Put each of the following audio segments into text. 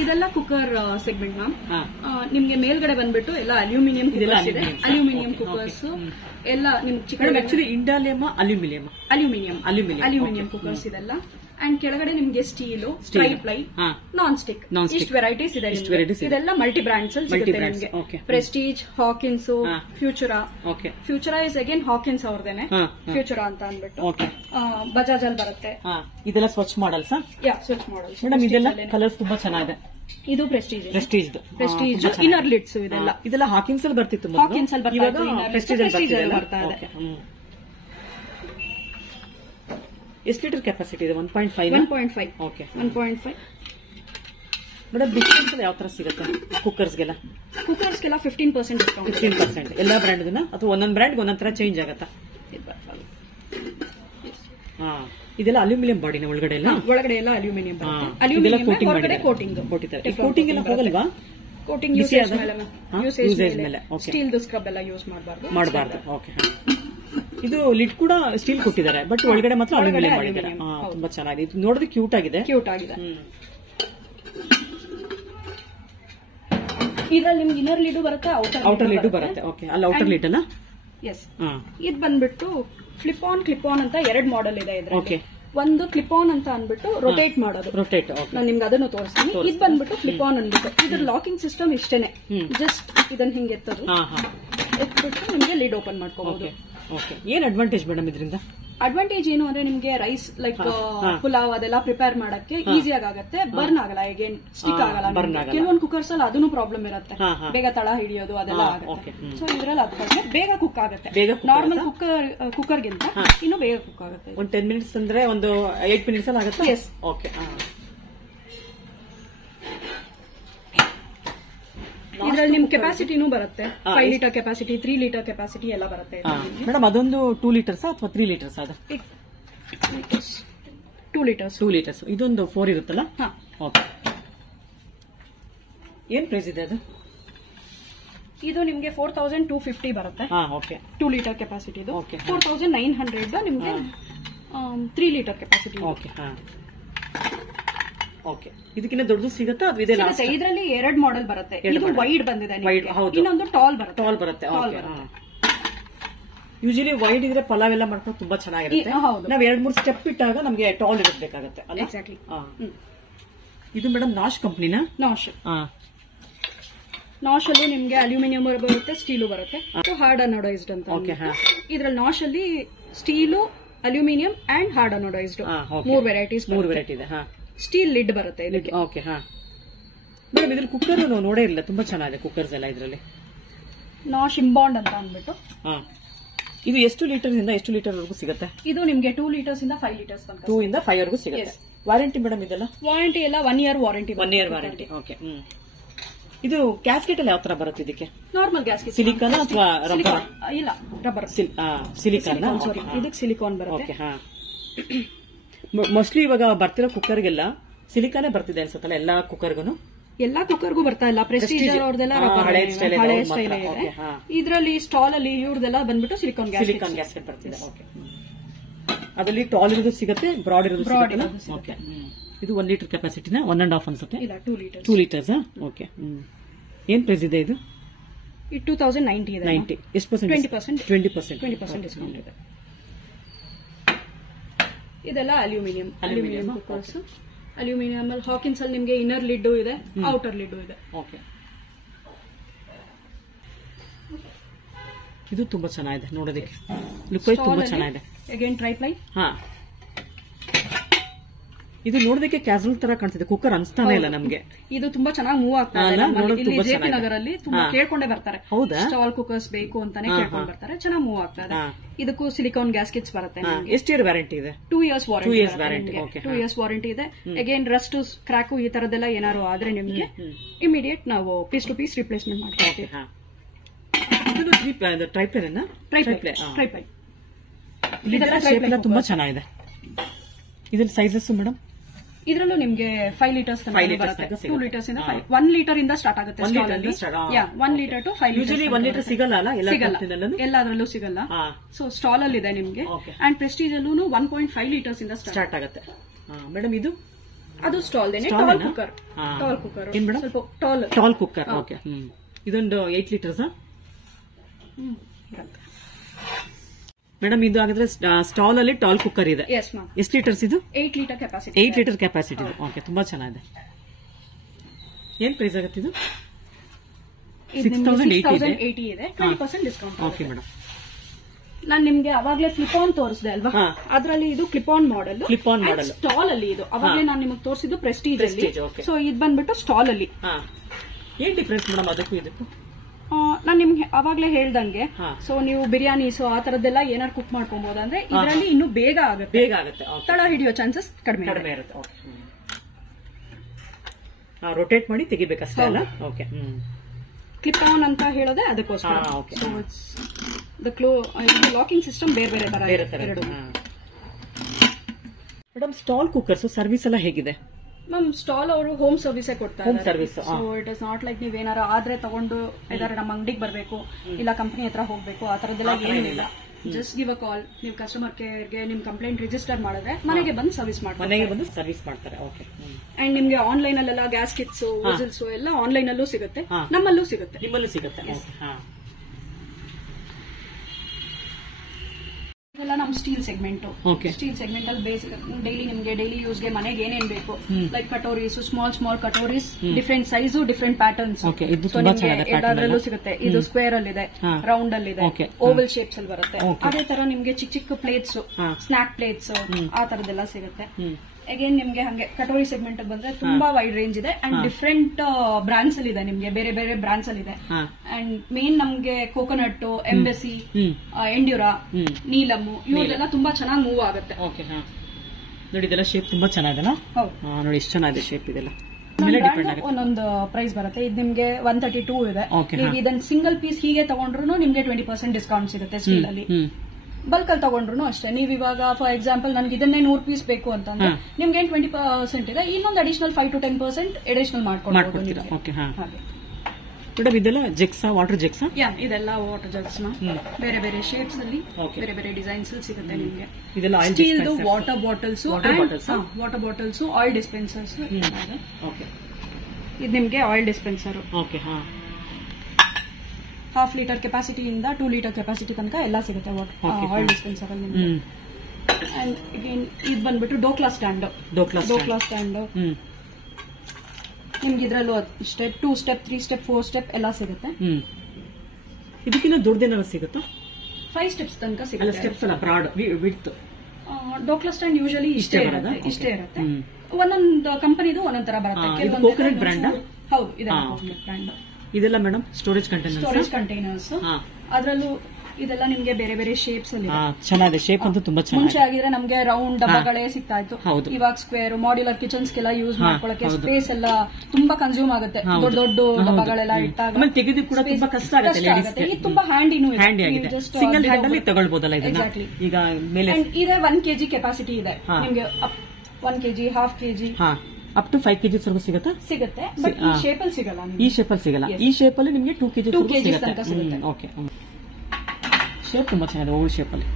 ಇದೆಲ್ಲ cooker segment ma'am. ನಿಮ್ಗೆ ಮೇಲ್ಗಡೆ ಬಂದ್ಬಿಟ್ಟು ಎಲ್ಲ ಅಲ್ಯೂಮಿನಿಯಂ ಕುಕ್ಕರ್ಸ್ ಇದೆ. ಅಲ್ಯೂಮಿನಿಯಂ ಕುಕ್ಕರ್ಸ್ ಎಲ್ಲ ನಿಮ್ಗೆ ಚಿಕನ್ ಆಕ್ಚುಲಿ ಇಂಡಾಲಿಯಂ ಅಲ್ಯೂಮಿನಿಯಂ ಕುಕ್ಕರ್ಸ್ ಇದೆಲ್ಲ. ಅಂಡ್ ಕೆಳಗಡೆ ನಿಮ್ಗೆ steel, tri ply, non stick, ಇಷ್ಟು ವೆರೈಟೀಸ್ ಇದೆ. ಇದೆಲ್ಲ ಮಲ್ಟಿ ಬ್ರಾಂಡ್ಸ್ ಅಲ್ಲಿ ಸಿಗುತ್ತೆ ನಿಮ್ಗೆ. Prestige, Hawkins, Futura is again Hawkins ಅವ್ರದೇನೆ ಫ್ಯೂಚರಾ ಅಂತ ಅಂದ್ಬಿಟ್ಟು. ಬಜಾಜ್ ಅಲ್ಲಿ ಬರುತ್ತೆ. ಇದೆಲ್ಲ ಸ್ವಚ್ಛ ಮಾಡಲ್ಸ್. ಸ್ವಚ್ಛ ಮಾಡಲ್ಸ್ ಮೇಡಮ್. ಇದೆಲ್ಲ ಕಲರ್ಸ್ ತುಂಬಾ ಚೆನ್ನಾಗಿದೆ. ಇದು ಪ್ರೆಸ್ಟೀಜ್ ಇನ್ನರ್ ಲಿಡ್ಸ್ ಇದೆಲ್ಲ ಹಾಕಿನ್ಸ್ ಅಲ್ಲಿ ಬರ್ತಿತ್ತು. ಹಾಕಿನ್ಸ್ ಅಲ್ಲಿ ಪ್ರೆಸ್ಟೀಜ್ ಅಲ್ಲಿ ಬರ್ತಾ ಇದೆ. ಎಷ್ಟು ಲೀಟರ್ ಕೆಪಾಸಿಟಿ ಇದೆ? 1.5. 1.5. ಓಕೆ, 1.5. ಮೇಡಮ್ ಡಿಸ್ಕೌಂಟ್ ಯಾವ ತರ ಸಿಗುತ್ತೆ ಕುಕ್ಕರ್ಸ್ಗೆಲ್ಲ? 15% ಡಿಸ್ಕೌಂಟ್. 15% ಎಲ್ಲಾ ಬ್ರ್ಯಾಂಡ್ ಅಥವಾ ಒಂದೊಂದು ಬ್ರ್ಯಾಂಡ್ ಒಂದೊಂದ್ ತರ ಚೇಂಜ್ ಆಗತ್ತಾ? ಇದೆಲ್ಲ ಅಲ್ಯೂಮಿನಿಯಂ ಬಾಡಿನ ಒಳಗಡೆ ಎಲ್ಲ ಅಲ್ಯೂಮಿನಿಯಂ ಕೋಟಿಂಗ್ ಎಲ್ಲ ಹೋಗಲ್ವಾ? ಕೋಟಿಂಗ್ ಯೂಸೇಜ್ ಮೇಲೆ ಸ್ಟೀಲ್ ಸ್ಕ್ರಬ್ ಎಲ್ಲ ಯೂಸ್ ಮಾಡಬಾರ್ದು. ಓಕೆ. ಇದು ಲಿಡ್ ಕೂಡ ಸ್ಟೀಲ್ ಕೊಟ್ಟಿದ್ದಾರೆ, ಬಟ್ ಒಳಗಡೆ ಮಾತ್ರ ಅಲ್ಯೂಮಿನಿಯಂ ಮಾಡಿದ್ದಾರೆ. ತುಂಬಾ ಚೆನ್ನಾಗಿದೆ. ಇದು ನೋಡೋದು ಕ್ಯೂಟ್ ಆಗಿದೆ. ಇದ್ರಲ್ಲಿ ನಿಮ್ಗೆ ಇನ್ನರ್ ಲಿಡ್ ಬರುತ್ತೆ, ಔಟರ್ ಲಿಡ್ ಬರುತ್ತೆ. ಓಕೆ, ಅಲ್ಲಿ ಔಟರ್ ಲಿಡ್ ಅಲ್ಲ? ಎಸ್. ಇದು ಬಂದ್ಬಿಟ್ಟು ಕ್ಲಿಪ್ ಆನ್ ಅಂತ 2 ಮಾಡೆಲ್ ಇದೆ ಇದ್ರಲ್ಲಿ. ಒಂದು ಕ್ಲಿಪ್ ಆನ್ ಅಂತ ಅಂದ್ಬಿಟ್ಟು ರೊಟೇಟ್ ಮಾಡೋದು. ನಾನು ನಿಮ್ಗೆ ಅದನ್ನು ತೋರಿಸ್ತೀನಿ. ಇದು ಬಂದ್ಬಿಟ್ಟು ಕ್ಲಿಪ್ ಆನ್ ಅಂದ್ಬಿಟ್ಟು ಇದ್ರ ಲಾಕಿಂಗ್ ಸಿಸ್ಟಮ್ ಇಷ್ಟೇನೆ. ಜಸ್ಟ್ ಇದನ್ನ ಹಿಂಗೆ ಎತ್ತೋದು, ಎತ್ಬಿಟ್ಟು ನಿಮ್ಗೆ ಲಿಡ್ ಓಪನ್ ಮಾಡ್ಕೋಬಹುದು. ಏನ್ ಅಡ್ವಾಂಟೇಜ್ ಮೇಡಮ್ ಇದರಿಂದ? ಅಡ್ವಾಂಟೇಜ್ ಏನು ಅಂದ್ರೆ ನಿಮ್ಗೆ ರೈಸ್ ಲೈಕ್ ಪುಲಾವ್ ಅದೆಲ್ಲ ಪ್ರಿಪೇರ್ ಮಾಡಕ್ಕೆ ಈಸಿಯಾಗಿ ಆಗುತ್ತೆ. ಬರ್ನ್ ಆಗಲ್ಲ, ಅಗೇನ್ ಸ್ಟಿಕ್ ಆಗಲ್ಲ. ಕೆಲವೊಂದು ಕುಕ್ಕರ್ಸ್ ಅಲ್ಲಿ ಅದನ್ನು ಪ್ರಾಬ್ಲಮ್ ಇರುತ್ತೆ, ಬೇಗ ತಳ ಹಿಡಿಯೋದು ಅದೆಲ್ಲ ಆಗುತ್ತೆ. ಸೊ ಇದ್ರಲ್ಲಿ ಅದು ಬೇಗ ಕುಕ್ ಆಗುತ್ತೆ. ನಾರ್ಮಲ್ ಕುಕ್ಕರ್ಗಿಂತ ಇನ್ನು ಬೇಗ ಕುಕ್ ಆಗುತ್ತೆ. ಒಂದು 10 ಮಿನಿಟ್ಸ್ ಅಂದ್ರೆ ಒಂದು 8 ಮಿನಿಟ್ಸ್ ಅಲ್ಲಿ ಆಗುತ್ತೆ. ಎಸ್. ಓಕೆ. ಇದ್ರಲ್ಲಿ ನಿಮ್ ಕೆಪಾಸಿಟಿನೂ ಬರುತ್ತೆ. 5 ಲೀಟರ್ ಕೆಪಾಸಿಟಿ, 3 ಲೀಟರ್ ಕೆಪಾಸಿಟಿ ಎಲ್ಲ ಬರುತ್ತೆ. ಮೇಡಮ್ ಅದೊಂದು 2 ಲೀಟರ್ಸ್ ಅಥವಾ 3 ಲೀಟರ್ಸ್? ಅದು 2 ಲೀಟರ್ಸ್. 2 ಲೀಟರ್ಸ್. ಇದೊಂದು 4 ಇರುತ್ತಲ್ಲ? ಓಕೆ. ಏನ್ ಪ್ರೈಸ್ ಇದೆ ಅದು? ಇದು ನಿಮ್ಗೆ 4250 ಬರುತ್ತೆ. ಓಕೆ. 2 litre capacity. 4900 ನಿಮ್ಗೆ 3 ಲೀಟರ್ ಕೆಪಾಸಿಟಿ. ಓಕೆ. ಓಕೆ. ಇದಕ್ಕಿಂತ ದೊಡ್ಡದು ಸಿಗುತ್ತಾ? ಅದು ಇದೆ ಲಾಸ್ಟ್. ಇದರಲ್ಲಿ 2 ಮಾಡೆಲ್ ಬರುತ್ತೆ. ಇದು ವೈಡ್ ಬಂದಿದೆ, ಇನ್ನೊಂದು ಟಾಲ್ ಬರುತ್ತೆ. ಯೂಶಲಿ ವೈಡ್ ಇದ್ರೆ ಪಲಾವ್ ಎಲ್ಲ ಮಾಡ್ಕೊಂಡು ತುಂಬಾ ಚೆನ್ನಾಗಿರುತ್ತೆ. ನಾವ್ 2-3 ಸ್ಟೆಪ್ ಇಟ್ಟಾಗ ನಮ್ಗೆ ಟಾಲ್ ಇರಬೇಕಾಗುತ್ತೆ. ಎಕ್ಸಾಕ್ಟ್ಲಿ. ಇದು ಮೇಡಮ್ ನಾಶ್ ಕಂಪ್ನಿನ? ನಾಶ್ ಅಲ್ಲಿ ನಿಮ್ಗೆ ಅಲ್ಯೂಮಿನಿಯಂ ಬರುತ್ತೆ, ಸ್ಟೀಲು ಬರುತ್ತೆ. ಹಾರ್ಡ್ ಅನೋಡೈಸ್ಡ್ ಅಂತ. ಇದ್ರಲ್ಲಿ ನಾಶ್ ಅಲ್ಲಿ steel, aluminium and hard anodized 3 varieties. 3 variety ಇದೆ. ಸ್ಟೀಲ್ ಲಿಡ್ ಬರುತ್ತೆ ಇದಕ್ಕೆ. ಓಕೆ. ಮೇಡಮ್ ಇದ್ರಲ್ಲಿ ಕುಕ್ಕರ್ ನೋಡೇ ಇಲ್ಲ, ತುಂಬಾ ಚೆನ್ನಾಗಿದೆ ಕುಕ್ಕರ್ಸ್ ಎಲ್ಲ ಇದರಲ್ಲಿ. ನಾಶ್ ಇಂಬಾಂಡ್ ಅಂತ ಅಂದ್ಬಿಟ್ಟು. ಇದು ಎಷ್ಟು ಲೀಟರ್ ಇಂದ ಎಷ್ಟು ಲೀಟರ್ ವರೆಗೂ ಸಿಗುತ್ತೆ? ಇದು ನಿಮ್ಗೆ 2 ಲೀಟರ್ಸ್ ಇಂದ 5 ಲೀಟರ್ಸ್ ತನಕ. 2 ಇಂದ 5 ವರೆಗೂ ಸಿಗುತ್ತೆ. ವಾರಂಟಿ ಮೇಡಮ್ ಇದೆಲ್ಲ? ವಾರಂಟಿ ಎಲ್ಲ 1 year warranty. 1 year warranty. Okay. ಇದು ಗ್ಯಾಸ್ಕೆಟ್ ಅಲ್ಲಿ ಯಾವ ತರ ಬರುತ್ತೆ ಇದಕ್ಕೆ? Normal gasket. ಸಿಲಿಕಾನ್ ಅಥವಾ ರಬ್ಬರ್? ಇಲ್ಲ, ರಬ್ಬರ್. ಸಿಲಿಕಾನ್. ಇದಕ್ಕೆ ಸಿಲಿಕಾನ್ ಬರುತ್ತೆ. ಮೋಸ್ಟ್ಲಿ ಇವಾಗ ಬರ್ತಿರೋ ಕುಕ್ಕರ್ಗೆಲ್ಲ ಸಿಲಿಕಾನೇ ಬರ್ತಿದೆ ಅನ್ಸುತ್ತಲ್ಲ ಎಲ್ಲಾ ಕುಕ್ಕರ್ಗೂ? ಎಲ್ಲಾ ಕುಕ್ಕರ್ಗೂ ಬರ್ತಾ ಇಲ್ಲ. ಪ್ರೆಸ್ಟೀಜ್ ಅವ್ರದೆಲ್ಲ ಹಳೆ ಸ್ಟೈಲ್ ಇದೆ. ಇದರಲ್ಲಿ ಸ್ಟಾಲ್ ಅಲ್ಲಿ ಇವ್ರದೆಲ್ಲ ಬಂದ್ಬಿಟ್ಟು ಸಿಲಿಕಾನ್ ಗ್ಯಾಸ್ಕೆಟ್ ಬರ್ತಿದೆ. ಓಕೆ. ಅದರಲ್ಲಿ ಟಾಲ್ ಇರೋದು ಸಿಗುತ್ತೆ, ಬ್ರಾಡ್ ಇರೋದು ಸಿಗುತ್ತೆ. ಓಕೆ. ಇದು 1 ಲೀಟರ್ ಕೆಪಾಸಿಟಿನ 1.5 ಅನ್ಸುತ್ತೆ? 2 ಲೀಟರ್ಸ್. ಓಕೆ. ಏನ್ ಪ್ರೈಸ್ ಇದೆ ಇದು? 2090 ಇದೆ. 90. ಎಷ್ಟು ಪರ್ಸೆಂಟ್? 20% ಡಿಸ್ಕೌಂಟ್ ಇದೆ. ಇದೆಲ್ಲ ಅಲ್ಯೂಮಿನಿಯಂ ಕುಕ್ಕರ್ಸ್. ಅಲ್ಯೂಮಿನಿಯಂ ಅಲ್ಲಿ ಹಾಕಿನ್ಸ್ ಅಲ್ಲಿ ನಿಮ್ಗೆ ಇನ್ನರ್ ಲಿಡ್ ಇದೆ, ಔಟರ್ ಲಿಡ್ ಇದೆ. ಓಕೆ. ಇದು ತುಂಬಾ ಚೆನ್ನಾಗಿದೆ ನೋಡೋದಕ್ಕೆ, ಲುಕ್ ವೈಸ್ ತುಂಬಾ ಚೆನ್ನಾಗಿದೆ. Again tri ply. ಇದು ನೋಡೋದಕ್ಕೆ ಕ್ಯಾಸುವಲ್ ತರ ಕಾಣ್ತಿದೆ, ಕುಕ್ಕರ್ ಅನ್ಸ್ತಾನೆ ಇಲ್ಲ ನಮ್ಗೆ. ಇದು ತುಂಬಾ ಚೆನ್ನಾಗಿ ಮೂವ್ ಆಗ್ತಾ ಇದೆ. ಜೆಪಿ ನಗರಲ್ಲಿ ತುಂಬಾ ಕೇಳ್ಕೊಂಡೇ ಬರ್ತಾರೆ, ಸ್ಟಾಲ್ ಕುಕ್ಕರ್ಸ್ ಬೇಕು ಅಂತಾನೆ ಕೇಳ್ಕೊಂಡ್ ಬರ್ತಾರೆ. ಚೆನ್ನಾಗಿ ಮೂವ್ ಆಗ್ತಾ ಇದೆ. ಇದಕ್ಕೂ ಸಿಲಿಕಾನ್ ಗ್ಯಾಸ್ಕೆಟ್ಸ್ ಬರುತ್ತೆ. ಎಷ್ಟು ಇಯರ್ ವ್ಯಾರಂಟಿ ಇದೆ? 2 ಇಯರ್ಸ್ ವಾರಂಟಿ. 2 ಇಯರ್ಸ್ ವಾರಂಟಿ ಇದೆ. ಅಗೇನ್ ರಸ್ಟ್, ಕ್ರಾಕು ಈ ತರದೆಲ್ಲ ಏನಾದ್ರು ಆದ್ರೆ ನಿಮ್ಗೆ ಇಮಿಡಿಯೇಟ್ ನಾವು ಪೀಸ್ ಟು ಪೀಸ್ ರಿಪ್ಲೇಸ್ಮೆಂಟ್ ಮಾಡ್ತೀವಿ. ತುಂಬಾ ಚೆನ್ನಾಗಿದೆ. ಇದ್ರ ಸೈಜಸ್ ಮೇಡಮ್? ಇದರಲ್ಲೂ ನಿಮ್ಗೆ 5 ಲೀಟರ್ಸ್ 2 ಲೀಟರ್ಸ್ ಇಂದ 1 ಲೀಟರ್ ಇಂದ ಸ್ಟಾರ್ಟ್ ಆಗುತ್ತೆ. 1 ಲೀಟರ್ ಟು 5 ಯೂಶಲಿ 1 ಲೀಟರ್ ಸಿಗಲ್ಲ, ಎಲ್ಲದರಲ್ಲೂ ಸಿಗಲ್ಲ. ಸೊ ಸ್ಟಾಲ್ ಅಲ್ಲಿ ಇದೆ ನಿಮ್ಗೆ. ಅಂಡ್ ಪ್ರೆಸ್ಟೀಜ್ ಅಲ್ಲೂ 1.5 ಲೀಟರ್ಸ್ ಇಂದ ಸ್ಟಾರ್ಟ್ ಆಗುತ್ತೆ. ಮೇಡಮ್ ಇದು ಅದು stall tall cooker. Tall cooker ಸ್ವಲ್ಪ ಟಾಲ್ ಕುಕ್ಕರ್. ಓಕೆ. ಇದೊಂದು 8 ಲೀಟರ್ಸ್ ಮೇಡಮ್. ಇದು ಹಾಗಾದ್ರೆ ಸ್ಟಾಲ್ ಅಲ್ಲಿ ಟಾಲ್ ಕುಕ್ಕರ್ ಇದೆ. ಎಷ್ಟು ಲೀಟರ್ಸ್ ಇದು? 8 litre capacity. 8 litre capacity. Okay, ತುಂಬಾ ಚೆನ್ನಾಗಿದೆ. ಏನ್ ಪ್ರೈಸ್ ಆಗುತ್ತೆ ಇದು? 6080 ಇದೆ. 20% ಡಿಸ್ಕೌಂಟ್. Okay madam. ನಾನು ನಿಮ್ಗೆ ಅವಾಗ್ಲೇ ಫ್ಲಿಪ್ ಆನ್ ತೋರಿಸಿದೆ ಅಲ್ವಾ, ಅದರಲ್ಲಿ ಇದು ಕ್ಲಿಪ್ ಆನ್ ಮಾಡೆಲ್. ಸ್ಟಾಲ್ ಅಲ್ಲಿ ಇದು ಅವಾಗ್ಲೇ ನಾನು ನಿಮಗೆ ತೋರಿಸಿದ್ದು ಪ್ರೆಸ್ಟೀಜ್ ಅಲ್ಲಿ. ಸೊ ಇದು ಬಂದ್ಬಿಟ್ಟು ಸ್ಟಾಲ್ ಅಲ್ಲಿ. ಏನ್ ಡಿಫರೆನ್ಸ್ ಮೇಡಮ್ ಅದಕ್ಕೂ ಇದಕ್ಕೂ? ನಾನ್ ನಿಮ್ಗೆ ಅವಾಗ್ಲೇ ಹೇಳ್ದಂಗೆ, ಸೊ ನೀವು ಬಿರಿಯಾನೀಸ್ ಆ ತರದ್ದೆಲ್ಲ ಏನಾರು ಕುಕ್ ಮಾಡ್ಕೊಬಹುದು. ಅಂದ್ರೆ ಇದರಲ್ಲಿ ಇನ್ನು ಬೇಗ ಆಗುತ್ತೆ, ತಳ ಹಿಡಿಯೋ ಚಾನ್ಸಸ್ ಕಡಿಮೆ ಇರುತ್ತೆ. ರೊಟೇಟ್ ಮಾಡಿ ತೆಗಿಬೇಕಷ್ಟೇ ಅಲ್ಲ? ಓಕೆ. ಕ್ಲಿಪ್ ಆನ್ ಅಂತ ಹೇಳೋದೆ ಅದಕ್ಕೋಸ್ಕರ. ಲಾಕಿಂಗ್ ಸಿಸ್ಟಮ್ ಬೇರೆ ಬೇರೆ ತರ ಎರಡು. ಮೇಡಮ್, ಸ್ಟಾಲ್ ಕುಕ್ಕರ್ಸ್ ಸರ್ವಿಸ್ ಎಲ್ಲ ಹೇಗಿದೆ? ಮ್ಯಾಮ್, ಸ್ಟಾಲ್ ಅವರು ಹೋಮ್ ಸರ್ವಿಸ್ ಕೊಡ್ತಾರೆ. So it is not like ನೀವ್ ಏನಾರ ಆದ್ರೆ ತಗೊಂಡು ಏನಾರ ನಮ್ಮ ಅಂಗಡಿಗೆ ಬರಬೇಕು, ಇಲ್ಲ ಕಂಪನಿ ಹತ್ರ ಹೋಗ್ಬೇಕು, ಆ ತರದ್ದೆಲ್ಲ ಏನಿಲ್ಲ. ಜಸ್ಟ್ ಗಿವ್ ಅ ಕಾಲ್. ನೀವು ಕಸ್ಟಮರ್ ಕೇರ್ಗೆ ನಿಮ್ ಕಂಪ್ಲೇಂಟ್ ರಿಜಿಸ್ಟರ್ ಮಾಡಿದ್ರೆ ಮನೆಗೆ ಬಂದು ಸರ್ವಿಸ್ ಮಾಡ್ತಾರೆ. ಓಕೆ. ಅಂಡ್ ನಿಮ್ಗೆ ಆನ್ಲೈನ್ ಅಲ್ಲೆಲ್ಲ ಗ್ಯಾಸ್ ಕಿಟ್ಸ್, ವಿಸಿಲ್ಸ್ ಎಲ್ಲ ಆನ್ಲೈನ್ ಅಲ್ಲೂ ಸಿಗುತ್ತೆ, ನಮ್ಮಲ್ಲೂ ಸಿಗುತ್ತೆ. ಇದೆಲ್ಲ ನಮ್ ಸ್ಟೀಲ್ ಸೆಗ್ಮೆಂಟ್. ಸ್ಟೀಲ್ ಸೆಗ್ಮೆಂಟ್ ಅಲ್ಲಿ ಬೇಸಿಕ್ ಡೈಲಿ ಯೂಸ್ಗೆ ಮನೆಗೆ ಏನೇನ್ ಬೇಕು, like katoris, small katoris, different size, different patterns. ಎಲ್ಲದರಲ್ಲೂ ಸಿಗುತ್ತೆ. ಇದು ಸ್ಕ್ವೇರ್ ಅಲ್ಲಿ ಇದೆ, ರೌಂಡ್ ಅಲ್ಲಿ ಇದೆ, ಓವಲ್ ಶೇಪ್ಸ್ ಅಲ್ಲಿ ಬರುತ್ತೆ. ಅದೇ ತರ ನಿಮ್ಗೆ ಚಿಕ್ಕ ಪ್ಲೇಟ್ಸ್, ಸ್ನಾಕ್ ಪ್ಲೇಟ್ಸ್, ಆ ತರದೆಲ್ಲ ಸಿಗುತ್ತೆ. ಅಗೇನ್ ನಿಮ್ಗೆ ಹಂಗೆ ಕಟೋರಿ ಸೆಗ್ಮೆಂಟ್ ಬಂದ್ರೆ ತುಂಬಾ ವೈಡ್ ರೇಂಜ್ ಇದೆ. ಅಂಡ್ ಡಿಫ್ರೆಂಟ್ ಬ್ರಾಂಡ್ಸ್ ಅಲ್ಲಿ ಇದೆ, ನಿಮ್ಗೆ ಬೇರೆ ಬೇರೆ ಬ್ರಾಂಡ್ಸ್ ಅಲ್ಲಿ ಇದೆ. ಅಂಡ್ ಮೇನ್ ನಮ್ಗೆ ಕೋಕೋನಟ್, ಎಂಬೆಸಿ, ಎಂಡ್ಯೂರಾ, ನೀಲಮ್ ಇವೆಲ್ಲ ತುಂಬಾ ಚೆನ್ನಾಗಿ ಮೂವ್ ಆಗುತ್ತೆ. ನೋಡಿ, ಇದೆಲ್ಲ ಶೇಪ್ ತುಂಬಾ ಚೆನ್ನಾಗಿದೆ. ನೋಡಿ ಎಷ್ಟು ಚೆನ್ನಾಗಿದೆ ಶೇಪ್. ಇದೆಲ್ಲ ಒಂದೊಂದು ಪ್ರೈಸ್ ಬರುತ್ತೆ. ಇದು ನಿಮ್ಗೆ 132 ಇದೆ. ನೀವು ಇದನ್ನ ಸಿಂಗಲ್ ಪೀಸ್ ಹೀಗೆ ತಗೊಂಡ್ರು ನಿಮ್ಗೆ 20% ಡಿಸ್ಕೌಂಟ್ ಸಿಗುತ್ತೆ ಸ್ಟೀಲ್ ಅಲ್ಲಿ. ಬಲ್ಕ್ ಅಲ್ಲಿ ತಗೊಂಡ್ರು ಅಷ್ಟೇ. ನೀವು ಇವಾಗ ಫಾರ್ ಎಕ್ಸಾಂಪಲ್ ನನ್ಗೆ ಇದನ್ನೇ 100 ಪೀಸ್ ಬೇಕು ಅಂತಂದ್ರೆ ನಿಮ್ಗೆ 20% ಇದೆ. ಇನ್ನೊಂದು ಅಡಿಷನಲ್ 5 to 10% ಅಡಿಷನಲ್ ಮಾಡ್ಕೊಡ್ತೀರಾ. ಮೇಡಮ್, ಇದೆಲ್ಲ ಜಗ್ಸ್, ವಾಟರ್ ಜಗ್ಸ್? ಇದೆಲ್ಲ ವಾಟರ್ ಜಗ್ಸ್ ಬೇರೆ ಬೇರೆ ಶೇಪ್ಸ್ ಅಲ್ಲಿ, ಬೇರೆ ಬೇರೆ ಡಿಸೈನ್ಸ್ ಸಿಗುತ್ತೆ ನಿಮ್ಗೆ. Steel water bottles, oil dispensers. ಇದು ನಿಮ್ಗೆ oil dispenser. Half litre capacity ಇಂದ 2 ಲೀಟರ್ ಕೆಪಾಸಿಟಿ ತನಕ ಎಲ್ಲ ಸಿಗುತ್ತೆ ಆಯಿಲ್ ಡಿಸ್ಪೆನ್ಸರ್ ಅಲ್ಲಿ ನಿಮ್ಗೆ. ಅಂಡ್ ಇದು ಬಂದ್ಬಿಟ್ಟು ಡೋಕ್ಲಾ ಸ್ಟ್ಯಾಂಡ್. ನಿಮ್ಗೆ ಇದ್ರಲ್ಲೂ ಸ್ಟೆಪ್ 2 ಸ್ಟೆಪ್ 3 ಸ್ಟೆಪ್ 4 ಸ್ಟೆಪ್ ಎಲ್ಲ ಸಿಗುತ್ತೆ. ಇದಕ್ಕಿಂತ ದೊಡ್ಡದೇನಾದ್ರು ಸಿಗುತ್ತಾ? 5 ಸ್ಟೆಪ್ಸ್ ತನಕ ಸಿಗುತ್ತೆ. ಸ್ಟೆಪ್ಸ್ ಅಲ್ಲ, broad width. Dhokla stand usually ಇಷ್ಟೇ ಇರುತ್ತೆ. ಒಂದೊಂದು ಕಂಪನಿದು ಒಂದೊಂದ್ ತರ ಬರುತ್ತೆ. Coconut brand? ಹೌದು, ಇದೆ ಕೋಕೋನಟ್ ಬ್ರ್ಯಾಂಡ್. ಇದೆಲ್ಲ ಮೇಡಮ್ ಸ್ಟೋರೇಜ್ ಕಂಟೈನರ್ಸ್. ಅದರಲ್ಲೂ ಇದೆಲ್ಲ ನಿಮ್ಗೆ ಬೇರೆ ಬೇರೆ ಶೇಪ್ಸ್ ಅಲ್ಲಿ ಚೆನ್ನಾಗಿದೆ. ಶೇಪ್ ಅಂತೂ ತುಂಬಾ ಚೆನ್ನಾಗಿದೆ. ಮುಂಚೆ ಆಗಿದ್ರೆ ನಮ್ಗೆ ರೌಂಡ್ ಡಬ್ಬಗಳೇ ಸಿಗ್ತಾ ಇತ್ತು. ಇವಾಗ ಸ್ಕ್ವೇರ್ ಮಾಡ್ಯುಲರ್ ಕಿಚನ್ಸ್ ಗೆಲ್ಲ ಯೂಸ್ ಮಾಡ್ಕೊಳ್ಳಕ್ಕೆ ಸ್ಪೇಸ್ ಎಲ್ಲ ತುಂಬಾ ಕನ್ಸ್ಯೂಮ್ ಆಗುತ್ತೆ. ದೊಡ್ಡ ದೊಡ್ಡ ಡಬ್ಬಗಳೆಲ್ಲ ಇಟ್ಟಾಗ ತೆಗೆದು ಕೂಡ ತುಂಬಾ ಕಷ್ಟ ಆಗುತ್ತೆ. ಇದು ತುಂಬಾ ಹ್ಯಾಂಡಿನೂ ಇದೆ. ಸಿಂಗಲ್ ಹ್ಯಾಂಡ್ ಅಲ್ಲಿ ತಗೊಳ್ಬಹುದಲ್ಲ ಇದನ್ನ? ಈಗ ಮೇಲೆ ಇದೆ 1 kg ಕೆಪಾಸಿಟಿ ಇದೆ ನಿಮ್ಗೆ. 1 kg, half kg, up to 5 kg ಸಿಗುತ್ತೆ. ಬಟ್ ಈ ಶೇಪ್ ಅಲ್ಲಿ ಸಿಗಲ್ಲ. ಈ ಶೇಪ್ ಅಲ್ಲಿ ಸಿಗಲ್ಲ. ಈ ಶೇಪ್ ಅಲ್ಲಿ ನಿಮ್ಗೆ 2 kg ಸಿಗುತ್ತೆ. ಓಕೆ. ಶೇಪ್ ತುಂಬಾ ಚೆನ್ನಾಗಿದೆ, ಓಲ್ಡ್ ಶೇಪ್ ಅಲ್ಲಿ.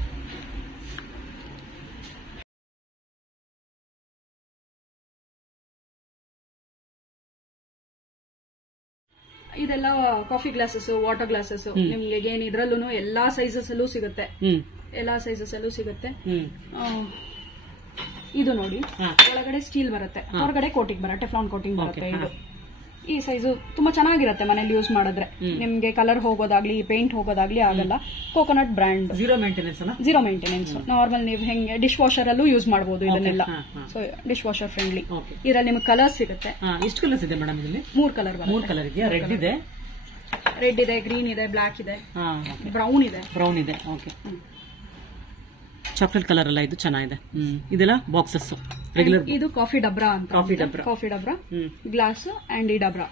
ಇದೆಲ್ಲ ಕಾಫಿ ಗ್ಲಾಸಸ್, ವಾಟರ್ ಗ್ಲಾಸಸ್ ನಿಮ್ಗೆ ಏನ್ ಇದ್ರಲ್ಲೂ ಎಲ್ಲಾ ಸೈಜಸ್ ಅಲ್ಲೂ ಸಿಗುತ್ತೆ. ಇದು ನೋಡಿ, ಒಳಗಡೆ ಸ್ಟೀಲ್ ಬರುತ್ತೆ, ಹೊರಗಡೆ ಕೋಟಿಂಗ್ ಬರುತ್ತೆ, ಟೆಫ್ಲಾನ್ ಕೋಟಿಂಗ್ ಬರುತ್ತೆ. ಇದು ಈ ಸೈಜು ತುಂಬಾ ಚೆನ್ನಾಗಿರುತ್ತೆ ಮನೇಲಿ ಯೂಸ್ ಮಾಡಿದ್ರೆ. ನಿಮ್ಗೆ ಕಲರ್ ಹೋಗೋದಾಗ್ಲಿ, ಪೇಂಟ್ ಹೋಗೋದಾಗ್ಲಿ ಆಗಲ್ಲ. Coconut brand. Zero maintenance. Normal ನೀವು ಹೆಂಗೆ ಡಿಶ್ ವಾಷರ್ ಅಲ್ಲೂ ಯೂಸ್ ಮಾಡಬಹುದು ಇದನ್ನೆಲ್ಲ. So dish washer friendly. ಇದರಲ್ಲಿ ನಿಮ್ಗೆ ಕಲರ್ಸ್ ಸಿಗುತ್ತೆ. ಎಷ್ಟು ಕಲರ್ಸ್ ಇದೆ ಮೇಡಮ್ ಇದರಲ್ಲಿ? 3 ಕಲರ್ ಬರುತ್ತೆ. 3 ಕಲರ್ ಇದೆಯಾ? ರೆಡ್ ಇದೆ, ಗ್ರೀನ್ ಇದೆ, ಬ್ಲಾಕ್ ಇದೆ, ಬ್ರೌನ್ ಇದೆ. ಓಕೆ. ಚಾಕ್ಲೇಟ್ ಕಲರ್ ಅಲ್ಲ, ಇದು ಚೆನ್ನಾಗಿದೆ. ಇದೆಲ್ಲ ಬಾಕ್ಸಸ್ ರೆಗ್ಯುಲರ್. ಇದು ಕಾಫಿ ಡಬ್ರಾ ಅಂತ. ಕಾಫಿ ಡಬ್ರಾ ಗ್ಲಾಸ್ ಅಂಡ್ ಈ ಡಬ್ರಾ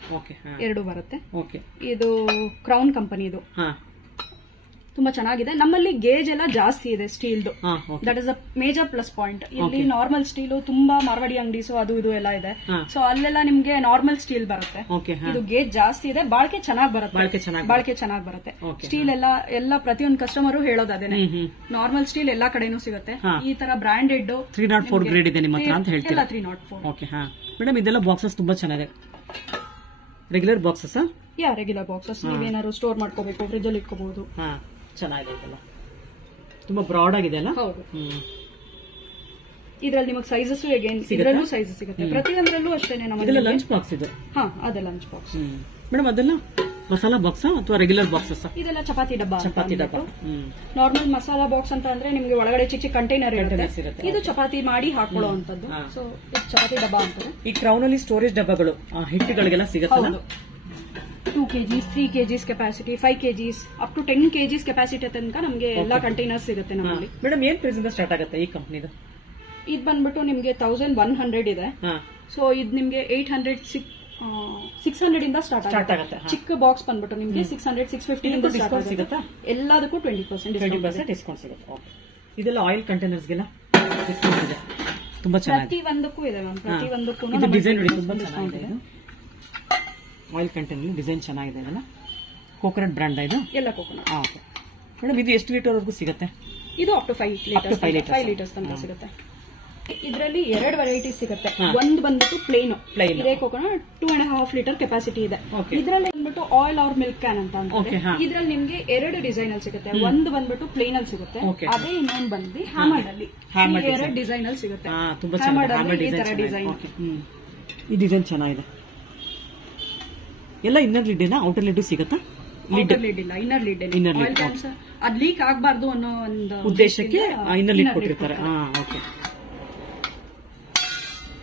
ಎರಡು ಬರುತ್ತೆ. ಇದು ಕ್ರೌನ್ ಕಂಪನಿದು. ತುಂಬಾ ಚೆನ್ನಾಗಿದೆ. ನಮ್ಮಲ್ಲಿ ಗೇಜ್ ಎಲ್ಲ ಜಾಸ್ತಿ ಇದೆ ಸ್ಟೀಲ್ದು. That is a major plus point. ಇಲ್ಲಿ ನಾರ್ಮಲ್ ಸ್ಟೀಲ್ ತುಂಬಾ ಮಾರ್ವಾಡಿ ಅಂಗಡೀಸ್ ಅದು ಇದು ಎಲ್ಲ ಇದೆ. ಸೊ ಅಲ್ಲೆಲ್ಲ ನಿಮ್ಗೆ ನಾರ್ಮಲ್ ಸ್ಟೀಲ್ ಬರುತ್ತೆ. ಇದು ಗೇಜ್ ಜಾಸ್ತಿ ಇದೆ, ಬಾಳಿಕೆ ಚೆನ್ನಾಗಿ ಬರುತ್ತೆ. ಸ್ಟೀಲ್ ಎಲ್ಲ ಪ್ರತಿಯೊಂದು ಕಸ್ಟಮರ್ ಹೇಳೋದು ಅದೇನೆ, ನಾರ್ಮಲ್ ಸ್ಟೀಲ್ ಎಲ್ಲಾ ಕಡೆನೂ ಸಿಗುತ್ತೆ. ಈ ತರ ಬ್ರಾಂಡೆಡ್ 304 ಗ್ರೇಡ್ ಇದೆ ನಿಮ್ಮ ಹತ್ರ ಅಂತ ಹೇಳ್ತೀರಾ? 304. ಮೇಡಮ್ ಇದೆಲ್ಲ ಬಾಕ್ಸಸ್ ತುಂಬಾ ಚೆನ್ನಾಗಿದೆ. Regular boxes? Regular boxes. ನೀವೇನಾದ್ರು ಸ್ಟೋರ್ ಮಾಡ್ಕೋಬೇಕು, ಫ್ರಿಜ್ ಅಲ್ಲಿ ಇಟ್ಕೋಬಹುದು. ಚೆನ್ನಾಗಿದೆ ಇದೆಲ್ಲ. ತುಂಬಾ ಬ್ರಾಡ್ ಆಗಿದೆ ಅಲ್ಲ? ಹೌದು. ಇದ್ರಲ್ಲಿ ನಿಮಗೆ ಸೈಜಸ್ ಇದರಲ್ಲೂ ಸೈಜಸ್ ಸಿಗುತ್ತೆ. ಪ್ರತಿಯೊಂದರಲ್ಲೂ ಅಷ್ಟೇನೆ. ಇದೆಲ್ಲ ಲಂಚ್ ಬಾಕ್ಸ್ ಇದು? ಅದೇ ಲಂಚ್ ಬಾಕ್ಸ್. ಮೇಡಮ್ ಅದೆಲ್ಲ ಮಸಾಲಾ ಬಾಕ್ಸ್ ಅಥವಾ ರೆಗ್ಯುಲರ್ ಬಾಕ್ಸಸ್? ಇದೆಲ್ಲ ಚಪಾತಿ ಡಬ್ಬ. ಚಪಾತಿ ಡಬ್ಬ. ನಾರ್ಮಲ್ ಮಸಾಲಾ ಬಾಕ್ಸ್ ಅಂತ ಅಂದ್ರೆ ನಿಮ್ಗೆ ಒಳಗಡೆ ಚಿಕ್ಕ ಚಿಕ್ಕ ಕಂಟೈನರ್ ಇರುತ್ತೆ. ಇದು ಚಪಾತಿ ಮಾಡಿ ಹಾಕೊಳ್ಳೋ ಅಂತದ್ದು. ಸೊ ಇದು ಚಪಾತಿ ಡಬ್ಬ ಅಂತಾರೆ. ಈ ಕ್ರೌನ್ ಅಲ್ಲಿ ಸ್ಟೋರೇಜ್ ಡಬ್ಬಗಳು ಹಿಟ್ಟುಗಳಿಗೆಲ್ಲ ಸಿಗುತ್ತೆ. 2 kg, 3 kg capacity, 5 kg up to 10 kg capacity ತನಕ ನಮಗೆ ಎಲ್ಲಾ ಕಂಟೈನರ್ಸ್ ಸಿಗುತ್ತೆ ನಮ್ಮಲ್ಲಿ. ಮೇಡಮ್ ಏನ್ ಪ್ರೈಸ್ ಇಂದ ಸ್ಟಾರ್ಟ್ ಆಗುತ್ತೆ ಈ ಕಂಪನಿದು? ಇದು ಬಂದ್ಬಿಟ್ಟು ನಿಮ್ಗೆ 1100 ಇದೆ. ಸೊ ಇದು ನಿಮ್ಗೆ 800, 600 ಇಂದ ಸ್ಟಾರ್ಟ್ ಆಗುತ್ತೆ. ಚಿಕ್ಕ ಬಾಕ್ಸ್ ಬಂದ್ಬಿಟ್ಟು ನಿಮ್ಗೆ 600, 650 ಇಂದ ಸ್ಟಾರ್ಟ್ ಸಿಗುತ್ತೆ. ಎಲ್ಲದಕ್ಕೂ 20% ಡಿಸ್ಕೌಂಟ್ ಸಿಗುತ್ತೆ. ಇದೆಲ್ಲ ಆಯಿಲ್ ಕಂಟೈನರ್ಸ್ ಗೆಲ್ಲ ಡಿಸ್ಕೌಂಟ್ ಇದೆ. ತುಂಬಾ ಚೆನ್ನಾಗಿದೆ. ಪ್ರತಿಯೊಂದಕ್ಕೂ ಇದೆ ಮ್ಯಾಮ್. ಪ್ರತಿಯೊಂದಕ್ಕೂ ಇದು ಡಿಸೈನ್ ನೋಡಿ ತುಂಬಾ ಚೆನ್ನಾಗಿದೆ. ಆಯಿಲ್ ಕಂಟೈನರ್ ಡಿಸೈನ್ ಚೆನ್ನಾಗಿದೆ. ಇದೆಲ್ಲ ಕೋಕೋನಟ್ ಬ್ರ್ಯಾಂಡ್ ಇದು? ಎಲ್ಲ ಕೋಕೋನಟ್. ಓಕೆ ಮೇಡಮ್ ಇದು ಎಷ್ಟು ಲೀಟರ್ ವರೆಗೂ ಸಿಗುತ್ತೆ? ಇದು ಅಪ್ ಟು 5 ಲೀಟರ್ಸ್ ತನಕ ಸಿಗುತ್ತೆ. ಇದರಲ್ಲಿ 2 ವೆರೈಟೀಸ್ ಸಿಗುತ್ತೆ. ಒಂದು ಬಂದ್ಬಿಟ್ಟು ಪ್ಲೇನ್ ಇದೇ ಕೋಕೋನಟ್ 2.5 ಲೀಟರ್ ಕೆಪಾಸಿಟಿ ಇದೆ. ಇದರಲ್ಲಿ ಬಂದ್ಬಿಟ್ಟು ಆಯಿಲ್ ಆರ್ ಮಿಲ್ಕ್ ಕ್ಯಾನ್ ಅಂತ ಅಂದ್ರೆ ಇದ್ರಲ್ಲಿ ನಿಮ್ಗೆ 2 ಡಿಸೈನ್ ಅಲ್ಲಿ ಸಿಗುತ್ತೆ. ಒಂದು ಬಂದ್ಬಿಟ್ಟು ಪ್ಲೇನ್ ಅಲ್ಲಿ ಸಿಗುತ್ತೆ. ಅದೇ ಇನ್ನೊಂದು ಬಂದು ಹ್ಯಾಮರ್ಡ್ ಅಲ್ಲಿ 2 ಡಿಸೈನ್ ಅಲ್ಲಿ ಸಿಗುತ್ತೆ. ಹ್ಯಾಮರ್ಡ್ ಅಲ್ಲಿ ಈ ತರ ಡಿಸೈನ್. ಈ ಡಿಸೈನ್ ಚೆನ್ನಾಗಿದೆ. ಎಲ್ಲ ಇನ್ನರ್ ಲಿಡ್ ಏನ ಔಟರ್ ಲಿಡ್ ಸಿಗುತ್ತಾ? ಲಿಡ್ ಇಲ್ಲ, ಇನ್ನರ್ ಲಿಡ್. ಅದ್ ಲೀಕ್ ಆಗಬಾರ್ದು ಅನ್ನೋ ಒಂದು ಉದ್ದೇಶಕ್ಕೆ ಇನ್ನರ್ ಲಿಡ್ ಕೊಟ್ಟಿರ್ತಾರೆ. ಓಕೆ.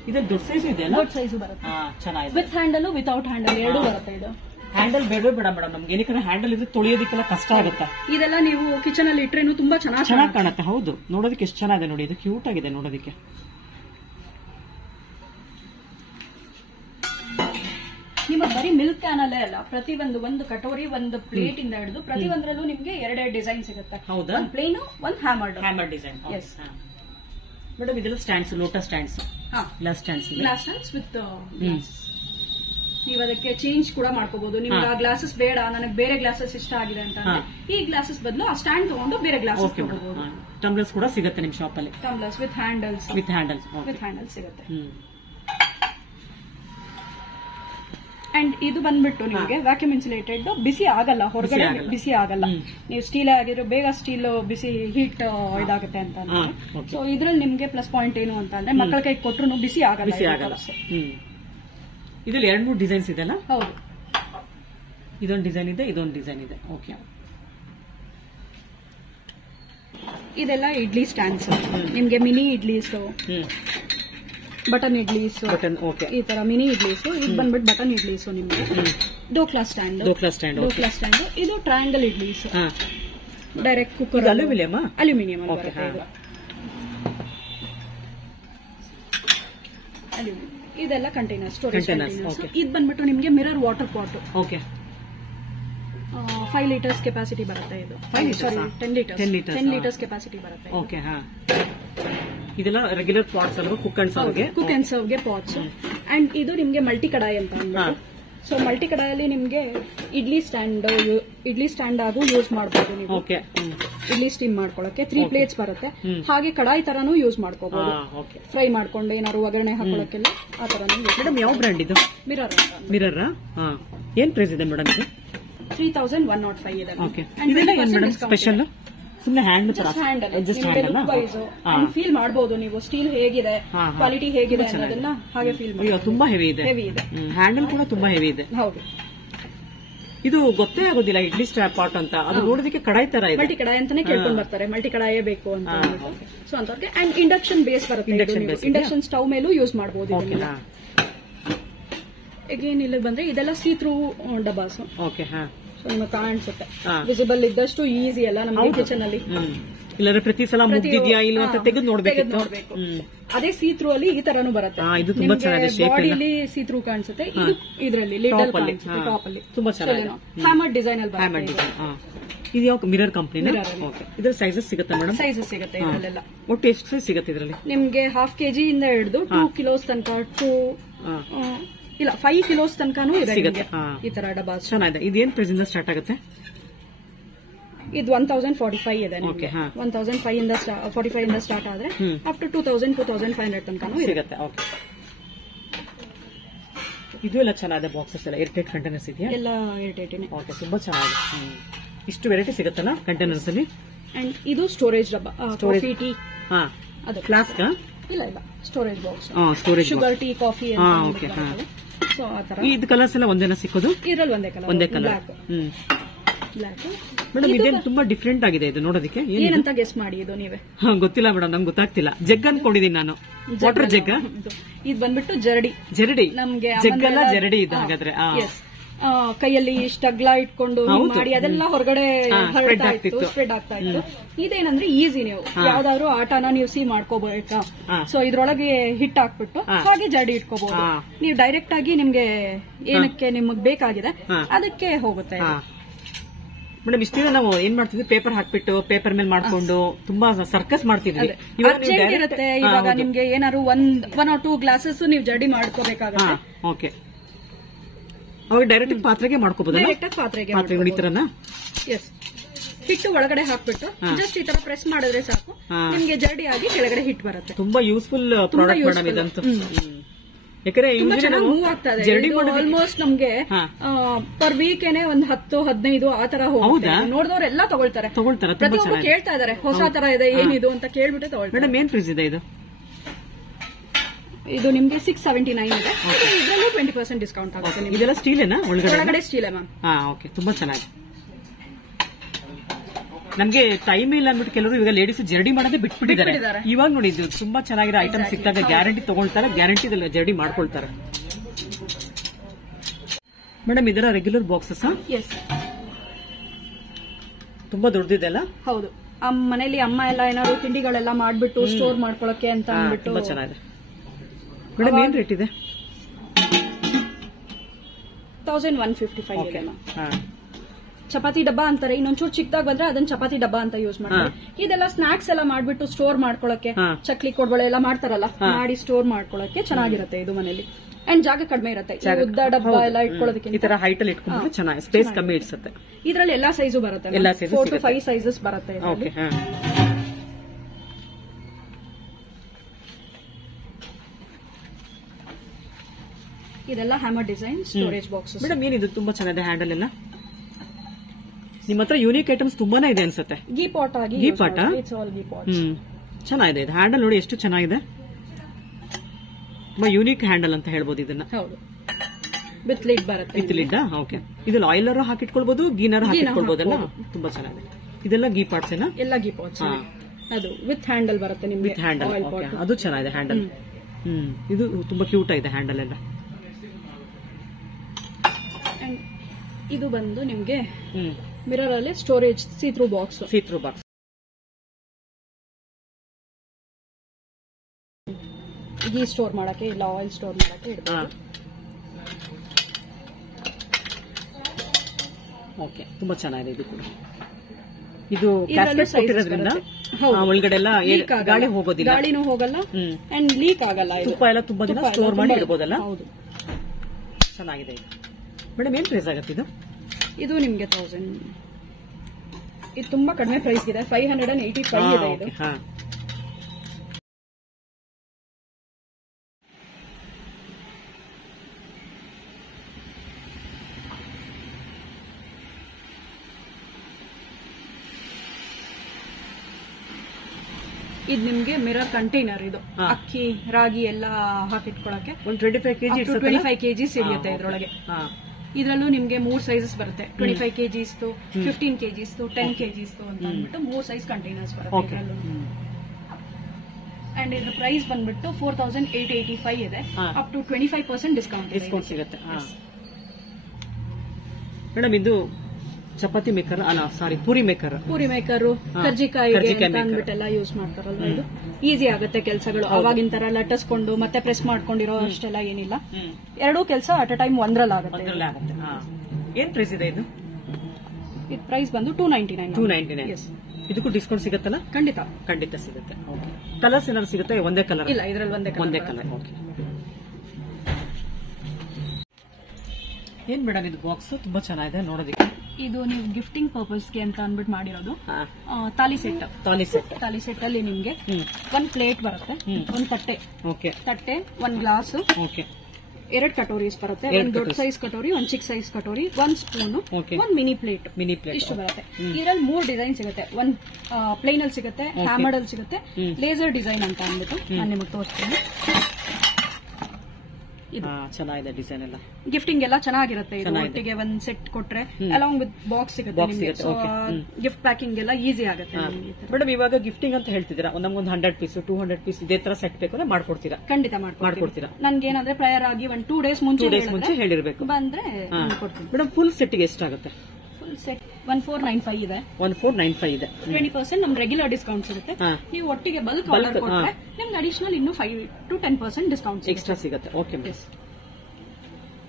ಇದು ದೊಡ್ಡ ಸೈಜ್ ಇದೆ ಅಲ್ಲ? ದೊಡ್ಡ ಸೈಜ್ ಬರುತ್ತೆ. ಚೆನ್ನಾಗಿದೆ. ವಿತ್ ಹ್ಯಾಂಡಲ್ ವಿತೌಟ್ ಹ್ಯಾಂಡಲ್ ಎರಡೂ ಬರುತ್ತೆ. ಇದು ಹ್ಯಾಂಡಲ್ ಬೇಡ ಮೇಡಮ್ ನಮ್ಗೆ ಏನಕ್ಕೆ ಹ್ಯಾಂಡಲ್ ಇದ್ರೆ ತೊಳೆಯೋದಕ್ಕೆಲ್ಲ ಕಷ್ಟ ಆಗುತ್ತೆ. ಇದೆಲ್ಲ ನೀವು ಕಿಚನ್ ಅಲ್ಲಿ ಇಟ್ರೇನು ತುಂಬಾ ಚೆನ್ನಾಗಿ ಕಾಣುತ್ತೆ. ಹೌದು, ನೋಡೋದಕ್ಕೆ ಎಷ್ಟು ಚೆನ್ನಾಗಿದೆ ನೋಡಿ. ಇದು ಕ್ಯೂಟ್ ಆಗಿದೆ ನೋಡೋದಕ್ಕೆ. ನಿಮಗೆ ಬರೀ ಮಿಲ್ಕ್ ಕ್ಯಾನ್ ಅಲ್ಲೇ ಅಲ್ಲ, ಪ್ರತಿ ಒಂದು ಕಟೋರಿ, ಒಂದು ಪ್ಲೇಟ್ ಇಂದ ಹಿಡಿದು ಪ್ರತಿಯೊಂದರಲ್ಲೂ ನಿಮ್ಗೆ 2 ಡಿಸೈನ್ ಸಿಗುತ್ತೆ. ಹೌದಾ? ಒಂದು ಪ್ಲೇನ್, ಒಂದು ಹ್ಯಾಮರ್ಡ್ ಡಿಸೈನ್. ಮೇಡಮ್ ಇದೆಲ್ಲ stands, lotus stands. Glass stands with ನೀವು ಅದಕ್ಕೆ ಚೇಂಜ್ ಕೂಡ ಮಾಡ್ಕೋಬಹುದು. ನಿಮ್ಗೆ ಆ ಗ್ಲಾಸಸ್ ಬೇಡ, ನನಗೆ ಬೇರೆ ಗ್ಲಾಸಸ್ ಇಷ್ಟ ಆಗಿದೆ ಅಂತ ಈ ಗ್ಲಾಸಸ್ ಬದಲು ಆ ಸ್ಟ್ಯಾಂಡ್ ತಗೊಂಡು ಬೇರೆ ಗ್ಲಾಸಸ್ ತಗೋಬಹುದು. ಟಂಬ್ಲರ್ಸ್ ಕೂಡ ಸಿಗುತ್ತೆ ನಿಮ್ ಶಾಪ್ ಅಲ್ಲಿ. ಟಂಬ್ಲರ್ಸ್ ವಿತ್ ಹ್ಯಾಂಡಲ್ಸ್ ಸಿಗುತ್ತೆ. ಅಂಡ್ ಇದು ಬಂದ್ಬಿಟ್ಟು ನಿಮಗೆ ವ್ಯಾಕ್ಯೂಮ್ ಇನ್ಸುಲೇಟೆಡ್, ಬಿಸಿ ಆಗಲ್ಲ, ಹೊರಗಡೆ ಬಿಸಿ ಆಗಲ್ಲ. ನೀವು ಸ್ಟೀಲ್ ಆಗಿರೋ ಬೇಗ ಸ್ಟೀಲ್ ಬಿಸಿ ಹೀಟ್ ಇದಾಗುತ್ತೆ ಅಂತ ಅಂದ್ರೆ. ಸೊ ಇದ್ರಲ್ಲಿ ನಿಮ್ಗೆ ಪ್ಲಸ್ ಪಾಯಿಂಟ್ ಏನು ಅಂತ ಅಂದ್ರೆ ಮಕ್ಕಳ ಕೈ ಕೊಟ್ಟರು ಬಿಸಿ ಆಗಲ್ಲ. ಇದ್ರಲ್ಲಿ 2-3 ಡಿಸೈನ್ಸ್ ಇದೆಲ್ಲ? ಹೌದು. ಇದೊಂದು ಡಿಸೈನ್ ಇದೆ, ಇದೊಂದು ಡಿಸೈನ್ ಇದೆ. ಓಕೆ. ಇದೆಲ್ಲ ಇಡ್ಲಿ ಸ್ಟ್ಯಾಂಡ್ಸ್. ನಿಮ್ಗೆ ಮಿನಿ ಇಡ್ಲೀಸ್, ಬಟನ್ ಇಡ್ಲೀಸ್, ಈ ತರ ಮಿನಿ ಇಡ್ಲೀಸ್. ಇದು ಬಂದ್ಬಿಟ್ಟು ಬಟನ್ ಇಡ್ಲೀಸ್. ನಿಮ್ಗೆ ಡೋಕ್ಲಾ ಸ್ಟ್ಯಾಂಡ್. ಇದು triangle idlis. Direct cooker. Aluminium ಬರುತ್ತೆ. ಇದೆಲ್ಲ ಕಂಟೈನರ್, ಸ್ಟೋರೇಜ್ ಕಂಟೈನರ್ಸ್. ಇದು ಬಂದ್ಬಿಟ್ಟು ನಿಮ್ಗೆ mirror water pot. 5 litres capacity ಬರುತ್ತೆ. ಇದು 10 ಲೀಟರ್ಸ್ ಕೆಪಾಸಿಟಿ ಬರುತ್ತೆ. ಇದೆಲ್ಲ ರೆಗ್ಯುಲರ್ ಪಾಟ್ಸ್ ಅಲ್ವಾ? ಕುಕ್ ಅಂಡ್ ಸರ್ವ್ಗೆ ಪಾಟ್ಸ್. ಅಂಡ್ ಇದು ನಿಮ್ಗೆ ಮಲ್ಟಿ ಕಡಾಯಿ ಅಂತ ಅಂದ್ಬಿಟ್ಟು. ಸೊ ಮಲ್ಟಿ ಕಡಾಯಲ್ಲಿ ನಿಮ್ಗೆ ಇಡ್ಲಿ ಸ್ಟ್ಯಾಂಡ್ ಆಗೂ ಯೂಸ್ ಮಾಡಬಹುದು ನೀವು. ಇಡ್ಲಿ ಸ್ಟೀಮ್ ಮಾಡ್ಕೊಳಕ್ಕೆ 3 ಪ್ಲೇಟ್ಸ್ ಬರುತ್ತೆ. ಹಾಗೆ ಕಡಾಯಿ ತರಾನು ಯೂಸ್ ಮಾಡ್ಕೋಬಹುದು. ಫ್ರೈ ಮಾಡ್ಕೊಂಡು ಏನಾದ್ರು ಒಗ್ಗರಣೆ ಹಾಕೊಳ್ಳೋಕೆಲ್ಲ ಆ ತರಾನು. ಮೇಡಮ್ ಯಾವ ಬ್ರ್ಯಾಂಡ್ ಇದು? ಮಿರರ್. ಏನ್ ಪ್ರೈಸ್ ಇದೆ ಮೇಡಮ್ ಇದು? 3105 ಇದೆ. ಸ್ಪೆಷಲ್ ಸುಮ್ಮನೆ ಹ್ಯಾಂಡ್ ಫೀಲ್ ಮಾಡಬಹುದು ನೀವು. ಸ್ಟೀಲ್ ಹೇಗಿದೆ, ಕ್ವಾಲಿಟಿ ಹೇಗಿದೆ ಅನ್ನೋದನ್ನ ಹಾಗೆ ಫೀಲ್ ಮಾಡಿ. ತುಂಬಾ ಹೆವಿ ಇದೆ. ಹ್ಯಾಂಡಲ್ ಕೂಡ ತುಂಬಾ ಹೆವಿ ಇದೆ. ಹೌದು. ಇದು ಗೊತ್ತೇ ಆಗೋದಿಲ್ಲ ಇಡ್ಲಿ ಪಾಟ್ ಅಂತ. ಅದು ನೋಡೋದಕ್ಕೆ ಕಡಾಯಿ ತರ ಇದೆ. ಮಲ್ಟಿ ಕಡಾಯಿ ಅಂತಾನೆ ಕೇಳ್ಕೊಂಡ್ ಬರ್ತಾರೆ, ಮಲ್ಟಿ ಕಡಾಯೇ ಬೇಕು ಅಂತ. ಸೊ ಅಂತವ್ರಿಗೆ. ಅಂಡ್ ಇಂಡಕ್ಷನ್ ಬೇಸ್ ಬರುತ್ತೆ. ಇಂಡಕ್ಷನ್ ಸ್ಟವ್ ಮೇಲೂ ಯೂಸ್ ಮಾಡಬಹುದು. ಅಗೇನ್ ಇಲ್ಲಿ ಬಂದ್ರೆ ಇದೆಲ್ಲ ಸೀತ್ರೂ ಡಬ್ಬಾಸ್. ಸೊ ನಿಮಗೆ ಕಾಣಿಸುತ್ತೆ, ವಿಸಿಬಲ್ ಇದ್ದಷ್ಟು ಈಸಿ ಅಲ್ಲ ನಮಗೆ ಕಿಚನ್ ಅಲ್ಲಿ. ಇಲ್ಲಾಂದ್ರೆ ಪ್ರತಿ ಸಲ ಮುಗ್ದಿದ್ಯಾ ಇಲ್ಲ ಅಂತ ತೆಗೆದು ನೋಡ್ಬೇಕು. ಅದೇ ಸೀತ್ರೂ ಅಲ್ಲಿ ಈ ತರಾನು ಬರುತ್ತೆ. ಇದು ತುಂಬಾ ಚೆನ್ನಾಗಿದೆ. ಬಾಡಿಲಿ ಸೀತ್ರೂ ಕಾಣಿಸುತ್ತೆ. ಇದು ಇದರಲ್ಲಿ ಟಾಪ್ ಅಲ್ಲಿ ತುಂಬಾ ಚೆನ್ನಾಗಿದೆ. ಹ್ಯಾಮರ್ ಡಿಸೈನ್ ಅಲ್ಲಿ ಬರುತ್ತೆ. ಇದು ಯಾವ ಮಿರರ್ ಕಂಪನಿ? ಇದ್ರ ಸೈಜಸ್ ಸಿಗುತ್ತೆ ಮೇಡಮ್? ಸೈಜಸ್ ಸಿಗುತ್ತೆ ಇದರಲ್ಲೆಲ್ಲ. ಒಟ್ಟು ಎಷ್ಟು ಸೈಜ್ ಸಿಗುತ್ತೆ ಇದರಲ್ಲಿ? ನಿಮ್ಗೆ 1/2 kg ಇಂದ ಹಿಡಿದು 2 ಕಿಲೋಸ್ ತನಕ, 5 ಕಿಲೋಸ್ ತನಕನೂ ಇದೆ ಈ ತರ ಡಬ್ಬಾ. ಚೆನ್ನಾಗಿದೆ. ಇದೇನ್ ಪ್ರೈಸ್ ಇಂದ ಸ್ಟಾರ್ಟ್ ಆಗುತ್ತೆ? ಇದು 1045 ಇದೆ. 1005 ಇಂದ 45 ಇಂದ ಸ್ಟಾರ್ಟ್ ಆದ್ರೆ ಅಪ್ ಟು 2000-2500 ತನಕನೂ ಸಿಗುತ್ತೆ. ಇದು ಎಲ್ಲ ಚೆನ್ನಾಗಿದೆ ಬಾಕ್ಸಸ್ ಎಲ್ಲ ಏರ್ಟೈಟ್ ಕಂಟೈನರ್ಸ್ ಇದೆಯಾ? ಎಲ್ಲ ಇರಿಟೇಟಿವ್. ಓಕೆ, ತುಂಬಾ ಚೆನ್ನಾಗಿದೆ. ಇಷ್ಟು ವೆರೈಟಿ ಸಿಗುತ್ತಲ್ಲ ಕಂಟೈನರ್ಸ್ ಅಲ್ಲಿ. ಅಂಡ್ ಇದು ಸ್ಟೋರೇಜ್ ಡಬ್ಬ, ಕಾಫಿ ಟೀ. ಹಾ, ಅದು ಫ್ಲಾಸ್ಕ್? ಇಲ್ಲ storage box. Storage sugar tea coffee. Okay. So ಆ ತರ. ಇದು ಕಲರ್ಸ್ ಎಲ್ಲ ಒಂದೇನ ಸಿಕ್ಕೋದು? ಇದ್ರಲ್ಲಿ ಒಂದೇ ಕಲರ್. ಬ್ಲಾಕ್. ಮೇಡಮ್ ಇದೇನು ತುಂಬಾ ಡಿಫ್ರೆಂಟ್ ಆಗಿದೆ ಇದು ನೋಡೋದಕ್ಕೆ. ಏನಂತ ಗೆಸ್ ಮಾಡಿ ಇದು ನೀವೇ? ಗೊತ್ತಿಲ್ಲ ಮೇಡಮ್, ನಂಗೆ ಗೊತ್ತಾಗ್ತಿಲ್ಲ. ಜಗ್ ಅನ್ಕೊಂಡಿದೀನಿ ನಾನು. ವಾಟರ್ ಜಗ್. ಇದು ಬಂದ್ಬಿಟ್ಟು ಜರಡಿ. ನಮ್ಗೆ ಜಗ್ ಅಲ್ಲ, ಜರಡಿ ಇದು ಹಾಗಾದ್ರೆ. ಕೈಯಲ್ಲಿ ಇಷ್ಟ ಅಗ್ಲ ಇಟ್ಕೊಂಡು ಮಾಡಿ ಅದೆಲ್ಲ ಹೊರಗಡೆ ಸ್ಪ್ರೆಡ್ ಆಗ್ತಾ ಇತ್ತು. ಇದೇನಂದ್ರೆ ಈಸಿ, ನೀವು ಯಾವ್ದಾದ್ರು ಆಟನ ನೀವು ಸಿಹಿ ಮಾಡ್ಕೋಬೇಕಾ, ಸೊ ಇದ್ರೊಳಗೆ ಹಿಟ್ ಹಾಕ್ಬಿಟ್ಟು ಹಾಗೆ ಜರಡಿ ಇಟ್ಕೋಬಹುದು. ನೀವು ಡೈರೆಕ್ಟ್ ಆಗಿ ನಿಮ್ಗೆ ಏನಕ್ಕೆ ನಿಮಗ್ ಬೇಕಾಗಿದೆ ಅದಕ್ಕೆ ಹೋಗುತ್ತೆ. ಮೇಡಮ್ ಇಷ್ಟಿನ ನಾವು ಏನ್ ಮಾಡ್ತಿದ್ವಿ, ಪೇಪರ್ ಹಾಕ್ಬಿಟ್ಟು ಪೇಪರ್ ಮೇಲೆ ಮಾಡ್ಕೊಂಡು ತುಂಬಾ ಸರ್ಕಸ್ ಮಾಡ್ತಿದ್ವಿ. ಅರ್ಜೆಂಟ್ ಇರುತ್ತೆ. ಇವಾಗ ನಿಮ್ಗೆ ಏನಾದ್ರು ಒನ್ ಆರ್ 2 ಗ್ಲಾಸಸ್ ನೀವು ಜರಡಿ ಮಾಡ್ಕೋಬೇಕಾಗುತ್ತೆ. ಓಕೆ, ಅವಾಗ ಡೈರೆಕ್ಟ್ ಪಾತ್ರೆಗೆ ಮಾಡ್ಕೋಬಹುದು. ಪಾತ್ರೆಗೆ ಈ ತರನ ಹಿಟ್ಟು ಒಳಗಡೆ ಹಾಕ್ಬಿಟ್ಟು ಜಸ್ಟ್ ಈ ತರ ಪ್ರೆಸ್ ಮಾಡಿದ್ರೆ ಸಾಕು, ನಿಮ್ಗೆ ಜರಡಿ ಆಗಿ ಕೆಳಗಡೆ ಹಿಟ್ ಬರುತ್ತೆ. ತುಂಬಾ ಯೂಸ್ಫುಲ್ ಪ್ರಾಡಕ್ಟ್ ಮೇಡಮ್ ಇದಂತೂ. ಯಾಕಂದ್ರೆ ಮೂವ್ ಆಗ್ತದೆ. ಆಲ್ಮೋಸ್ಟ್ ನಮ್ಗೆ ಪರ್ ವೀಕ್ ಏನೇ ಒಂದ್ 10-15 ಆ ತರ ಹೋಗುತ್ತೆ. ನೋಡಿದವ್ರೆಲ್ಲ ತಗೊಳ್ತಾರೆ. ಪ್ರತಿಯೊಬ್ಬರು ಕೇಳ್ತಾ ಇದಾರೆ ಹೊಸ ತರ ಇದೆ ಏನಿದು ಅಂತ ಕೇಳ್ಬಿಟ್ಟು ತಗೊಳ್ತಾರೆ. ಮೇಡಮ್ ಏನ್ ಪ್ರೈಸ್ ಇದೆ ಇದು? ಇದು ನಿಮ್ಗೆ 679 ಇದೆ. ಇದರಲ್ಲೂ 20% ಡಿಸ್ಕೌಂಟ್ ಆಗುತ್ತೆ. ಇದೆಲ್ಲ ಸ್ಟೀಲೇನಾ? ಒಳಗಡೆ ಸ್ಟೀಲೇ ಮ್ಯಾಮ್. ಓಕೆ, ತುಂಬಾ ಚೆನ್ನಾಗಿ. ನಮ್ಗೆ ಟೈಮ್ ಇಲ್ಲ ಅಂದ್ಬಿಟ್ಟು ಕೆಲವರು ಇವಾಗ ಲೇಡೀಸ್ ಜರ್ಡಿ ಮಾಡೋದೇ ಬಿಟ್ಬಿಟ್ಟಿದ್ದಾರೆ. ಇವಾಗ ನೋಡಿ ಇದು ತುಂಬಾ ಚೆನ್ನಾಗಿರೋ ಐಟಮ್ ಸಿಕ್ಕಾಗ ಗ್ಯಾರಂಟಿ ತಗೊಳ್ತಾರೆ, ಗ್ಯಾರಂಟಿ ಜರ್ಡಿ ಮಾಡ್ಕೊಳ್ತಾರೆ. ಮೇಡಮ್ ಇದರ ರೆಗ್ಯುಲರ್ ಬಾಕ್ಸಸ್ ತುಂಬಾ ದೊಡ್ಡದಿದೆ ಅಲ್ಲ? ಹೌದು. ಮನೇಲಿ ಅಮ್ಮ ಎಲ್ಲ ಏನಾದ್ರು ತಿಂಡಿಗಳೆಲ್ಲ ಮಾಡ್ಬಿಟ್ಟು ಸ್ಟೋರ್ ಮಾಡ್ಕೊಳಕ್ಕೆ ಅಂತ ಅಂದ್ಬಿಟ್ಟು ತುಂಬಾ ಚೆನ್ನಾಗಿದೆ. ಮೇಡಮ್ ಏನ್ ರೇಟ್ ಇದೆ? 1155 ಇದೆ. ಚಪಾತಿ ಡಬ್ಬಾ ಅಂತಾರೆ. ಇನ್ನೊಂಚೂರು ಚಿಕ್ಕದಾಗ ಬಂದ್ರೆ ಅದನ್ನ ಚಪಾತಿ ಡಬ್ಬಾ ಅಂತ ಯೂಸ್ ಮಾಡ್ತಾರೆ. ಇದೆಲ್ಲ ಸ್ನಾಕ್ಸ್ ಎಲ್ಲ ಮಾಡ್ಬಿಟ್ಟು ಸ್ಟೋರ್ ಮಾಡ್ಕೊಳಕ್ಕೆ, ಚಕ್ಲಿ ಕೊಡ್ಬಳೆ ಎಲ್ಲ ಮಾಡ್ತಾರಲ್ಲ, ಮಾಡಿ ಸ್ಟೋರ್ ಮಾಡ್ಕೊಳಕ್ಕೆ ಚೆನ್ನಾಗಿರುತ್ತೆ ಇದು ಮನೇಲಿ. ಅಂಡ್ ಜಾಗ ಕಡಿಮೆ ಇರುತ್ತೆ. ಉದ್ದ ಡಬ್ಬಾ ಎಲ್ಲ ಇಟ್ಕೊಳ್ಳೋದಕ್ಕೆ ಈ ತರ ಹೈಟ್ ಅಲ್ಲಿ ಇಟ್ಕೊಂಡ್ರೆ ಚೆನ್ನಾಗಿ ಸ್ಪೇಸ್ ಕಮ್ಮಿ ಇಡ್ಸುತ್ತೆ. ಇದ್ರಲ್ಲಿ ಎಲ್ಲಾ ಸೈಜು ಬರುತ್ತೆ. 4 to 5 ಸೈಜಸ್ ಬರುತ್ತೆ. ಇದೆಲ್ಲ hammer design storage box. Madam ಏನಿದು ತುಂಬಾ ಚೆನ್ನಾಗಿದೆ ಹ್ಯಾಂಡಲ್ ಎಲ್ಲ. ನಿಮ್ಮ ಹತ್ರ ಯೂನಿಕ್ ಐಟಮ್ಸ್ ತುಂಬಾನೇ ಇದೆ ಅನ್ಸುತ್ತೆ. ಗೀ ಪಾಟ್ ಆಗಿ ಗೀ ಪಾಟ್ ಚೆನ್ನಾಗಿದೆ. ಇದು ಹ್ಯಾಂಡಲ್ ನೋಡಿ ಎಷ್ಟು ಚೆನ್ನಾಗಿದೆ. ತುಂಬಾ ಯೂನಿಕ್ ಹ್ಯಾಂಡಲ್ ಅಂತ ಹೇಳ್ಬೋದು ಇದನ್ನ. ಹೌದು, ವಿತ್ ಲಿಡ್ ಬರುತ್ತೆ. With lid. ಓಕೆ, ಇದು ಆಯಿಲರ್ ಹಾಕಿಟ್ಕೊಳ್ಬಹುದು, ಗೀನರ್ ಹಾಕಿಟ್ಕೊಳ್ಬಹುದಲ್ಲ. ತುಂಬಾ ಚೆನ್ನಾಗಿದೆ. ಇದೆಲ್ಲ ಗೀ ಪಾಟ್ಸ್ ಏನಾ? ಎಲ್ಲ ಗೀ ಪಾಟ್ಸ್. ಅದು ವಿತ್ ಹ್ಯಾಂಡಲ್ ಬರುತ್ತೆ ನಿಮ್ಗೆ. With handle. ಅದು ಚೆನ್ನಾಗಿದೆ ಹ್ಯಾಂಡಲ್. ಇದು ತುಂಬಾ ಕ್ಯೂಟ್ ಆಗಿದೆ ಹ್ಯಾಂಡಲ್ ಎಲ್ಲ. ಇದು ಬಂದು ನಿಮ್ಗೆ ಮಿರರ್ ಅಲ್ಲಿ storage sea-through box. Ghee store ಮಾಡಕ್ಕೆ ಇಲ್ಲ ಆಯಿಲ್ ಸ್ಟೋರ್ ಮಾಡಕ್ಕೆ ಇಡಬಹುದು. ಓಕೆ, ತುಂಬಾ ಚೆನ್ನಾಗಿದೆ ಇದು ಕೂಡ. ಇದು ಕ್ಯಾಸ್ಕೆಟ್ ಕೊಟ್ಟಿರೋದ್ರಿಂದ ಒಳಗಡೆ ಎಲ್ಲ ಗಾಳಿ ಹೋಗೋದಿಲ್ಲ, ಗಾಳಿನೂ ಹೋಗಲ್ಲ ಅಂಡ್ ಲೀಕ್ ಆಗಲ್ಲ. ತುಪ್ಪ ಎಲ್ಲ ತುಂಬಾ ದಿನ ಸ್ಟೋರ್ ಮಾಡಿ ಇಡಬಹುದಲ್ಲ. ಹೌದು, ಚೆನ್ನಾಗಿದೆ ಇದು. ಮೇಡಮ್ ಏನ್ ಪ್ರೈಸ್ ಆಗುತ್ತೆ ಇದು? ಇದು ನಿಮ್ಗೆ 1000. ಇದು ತುಂಬಾ ಕಡಿಮೆ ಪ್ರೈಸ್ ಇದೆ. 585 ಇದೆ ಇದು. ಇದು ನಿಮ್ಗೆ ಮಿರರ್ ಕಂಟೈನರ್. ಇದು ಅಕ್ಕಿ ರಾಗಿ ಎಲ್ಲ ಹಾಕಿಟ್ಕೊಳಕ್ಕೆ 25 kgs ಹಿಡಿಯುತ್ತೆ ಇದ್ರೊಳಗೆ. ಇದರಲ್ಲೂ ನಿಮ್ಗೆ 3 ಸೈಜಸ್ ಬರುತ್ತೆ. 25 kgs, 15 kgs, 10 kgs ಅಂತ ಅಂದ್ಬಿಟ್ಟು 3 ಸೈಜ್ ಕಂಟೈನರ್ಸ್ ಬರುತ್ತೆ. ಅಂಡ್ ಇದ್ರ ಪ್ರೈಸ್ ಬಂದ್ಬಿಟ್ಟು 4885 ಇದೆ. ಅಪ್ ಟು 25% ಡಿಸ್ಕೌಂಟ್ ಸಿಗುತ್ತೆ. ಮೇಡಮ್ ಇದು ಚಪಾತಿ ಮೇಕರ್ ಅಲ್ಲ, ಸಾರಿ ಪೂರಿ ಮೇಕರ್. ಕರ್ಜಿಕಾಯಿ ಅಂದ್ಬಿಟ್ಟೆಲ್ಲ ಯೂಸ್ ಮಾಡ್ತಾರಲ್ವಾ. ಇದು ಈಸಿ ಆಗುತ್ತೆ ಕೆಲಸಗಳು. ಅವಾಗಿನ ತರ ಲಟ್ಟಿಸ್ಕೊಂಡು ಮತ್ತೆ ಪ್ರೆಸ್ ಮಾಡ್ಕೊಂಡಿರೋ ಅಷ್ಟೆಲ್ಲ ಏನಿಲ್ಲ. ಎರಡೂ ಕೆಲಸ ಅಟ್ ಅ ಟೈಮ್ ಒಂದ್ರಲ್ಲಿ ಆಗುತ್ತೆ. ಏನ್ ಪ್ರೈಸ್ ಇದೆ ಇದು? ಇದು ಪ್ರೈಸ್ ಬಂದು 299. ಇದಕ್ಕೂ ಡಿಸ್ಕೌಂಟ್ ಸಿಗುತ್ತಲ್ಲ? ಖಂಡಿತ ಸಿಗುತ್ತೆ. ಕಲರ್ಸ್ ಏನಾದ್ರು ಸಿಗುತ್ತೆ? ಒಂದೇ ಕಲರ್ ಇಲ್ಲ, ಇದರಲ್ಲಿ ಒಂದೇ ಕಲರ್. ಓಕೆ. ಏನ್ ಮೇಡಮ್ ಇದು ಬಾಕ್ಸ್ ತುಂಬಾ ಚೆನ್ನಾಗಿದೆ ನೋಡೋದಕ್ಕೆ. ಇದು ನೀವು ಗಿಫ್ಟಿಂಗ್ ಪರ್ಪಸ್ಗೆ ಅಂತ ಅಂದ್ಬಿಟ್ಟು ಮಾಡಿರೋದು. ತಾಲಿ ಸೆಟ್ ಅಲ್ಲಿ ನಿಮ್ಗೆ 1 ಪ್ಲೇಟ್ ಬರುತ್ತೆ, 1 ತಟ್ಟೆ, 1 ಗ್ಲಾಸ್, 2 ಕಟೋರೀಸ್ ಬರುತ್ತೆ. ಒಂದು ದೊಡ್ಡ ಸೈಜ್ ಕಟೋರಿ, ಒಂದು ಚಿಕ್ಕ ಸೈಜ್ ಕಟೋರಿ, 1 ಸ್ಪೂನ್, ಒಂದು ಮಿನಿ ಪ್ಲೇಟ್ ಇಷ್ಟು ಬರುತ್ತೆ. ಇದರಲ್ಲಿ 3 ಡಿಸೈನ್ ಸಿಗುತ್ತೆ. ಒಂದು ಪ್ಲೇನ್ ಅಲ್ಲಿ ಸಿಗುತ್ತೆ, ಹ್ಯಾಮರ್ಡ್ ಅಲ್ಲಿ ಸಿಗುತ್ತೆ, ಲೇಸರ್ ಡಿಸೈನ್ ಅಂತ ಅಂದ್ಬಿಟ್ಟು ನಾನು ನಿಮಗೆ ತೋರಿಸ್ತೀನಿ. ಚೆನ್ನಾಗಿದೆ ಡಿಸೈನ್ ಎಲ್ಲ. ಗಿಫ್ಟಿಂಗ್ ಎಲ್ಲ ಚೆನ್ನಾಗಿರುತ್ತೆ. ಇದು ಒಟ್ಟಿಗೆ ಒಂದ್ ಸೆಟ್ ಕೊಟ್ರೆ ಅಲಾಂಗ್ ವಿತ್ ಬಾಕ್ಸ್ ಸಿಗುತ್ತೆ. ಗಿಫ್ಟ್ ಪ್ಯಾಕಿಂಗ್ ಎಲ್ಲ ಈಸಿ ಆಗುತ್ತೆ. ಮೇಡಮ್ ಇವಾಗ ಗಿಫ್ಟಿಂಗ್ ಅಂತ ಹೇಳ್ತಿದ್ದೀರಾ, ನಮ್ಗೊಂದು 100 ಪೀಸ್ 200 ಪೀಸ್ ಇದೇ ತರ ಸೆಟ್ ಬೇಕು ಮಾಡ್ಕೊಡ್ತೀರಾ? ಖಂಡಿತ ಮಾಡ್ಕೊಡ್ತೀರಾ. ನನ್ಗೆ ಏನಂದ್ರೆ ಪ್ರಯರ್ ಆಗಿ 2 ಡೇಸ್ ಮುಂಚೆ ಹೇಳಿರ್ಬೇಕು ಬಂದ್ರೆ ಕೊಡ್ತೀನಿ. ಮೇಡಮ್ ಫುಲ್ ಸೆಟ್ಗೆ ಎಷ್ಟಾಗುತ್ತೆ? ಫುಲ್ ಸೆಟ್ 1495 ಇದೆ. 1495 ಇದೆ. 20% ನಮ್ ರೆಗ್ಯುಲರ್ ಡಿಸ್ಕೌಂಟ್ ಸಿಗುತ್ತೆ. ನೀವು ಒಟ್ಟಿಗೆ ಬಲ್ಕ್ ಆರ್ಡರ್ ಕೊಟ್ರೆ ನಿಮ್ಗೆ ಅಡಿಷನಲ್ ಇನ್ನು 5 to 10% ಡಿಸ್ಕೌಂಟ್ ಎಕ್ಸ್ಟ್ರಾ ಸಿಗುತ್ತೆ. ಓಕೆ.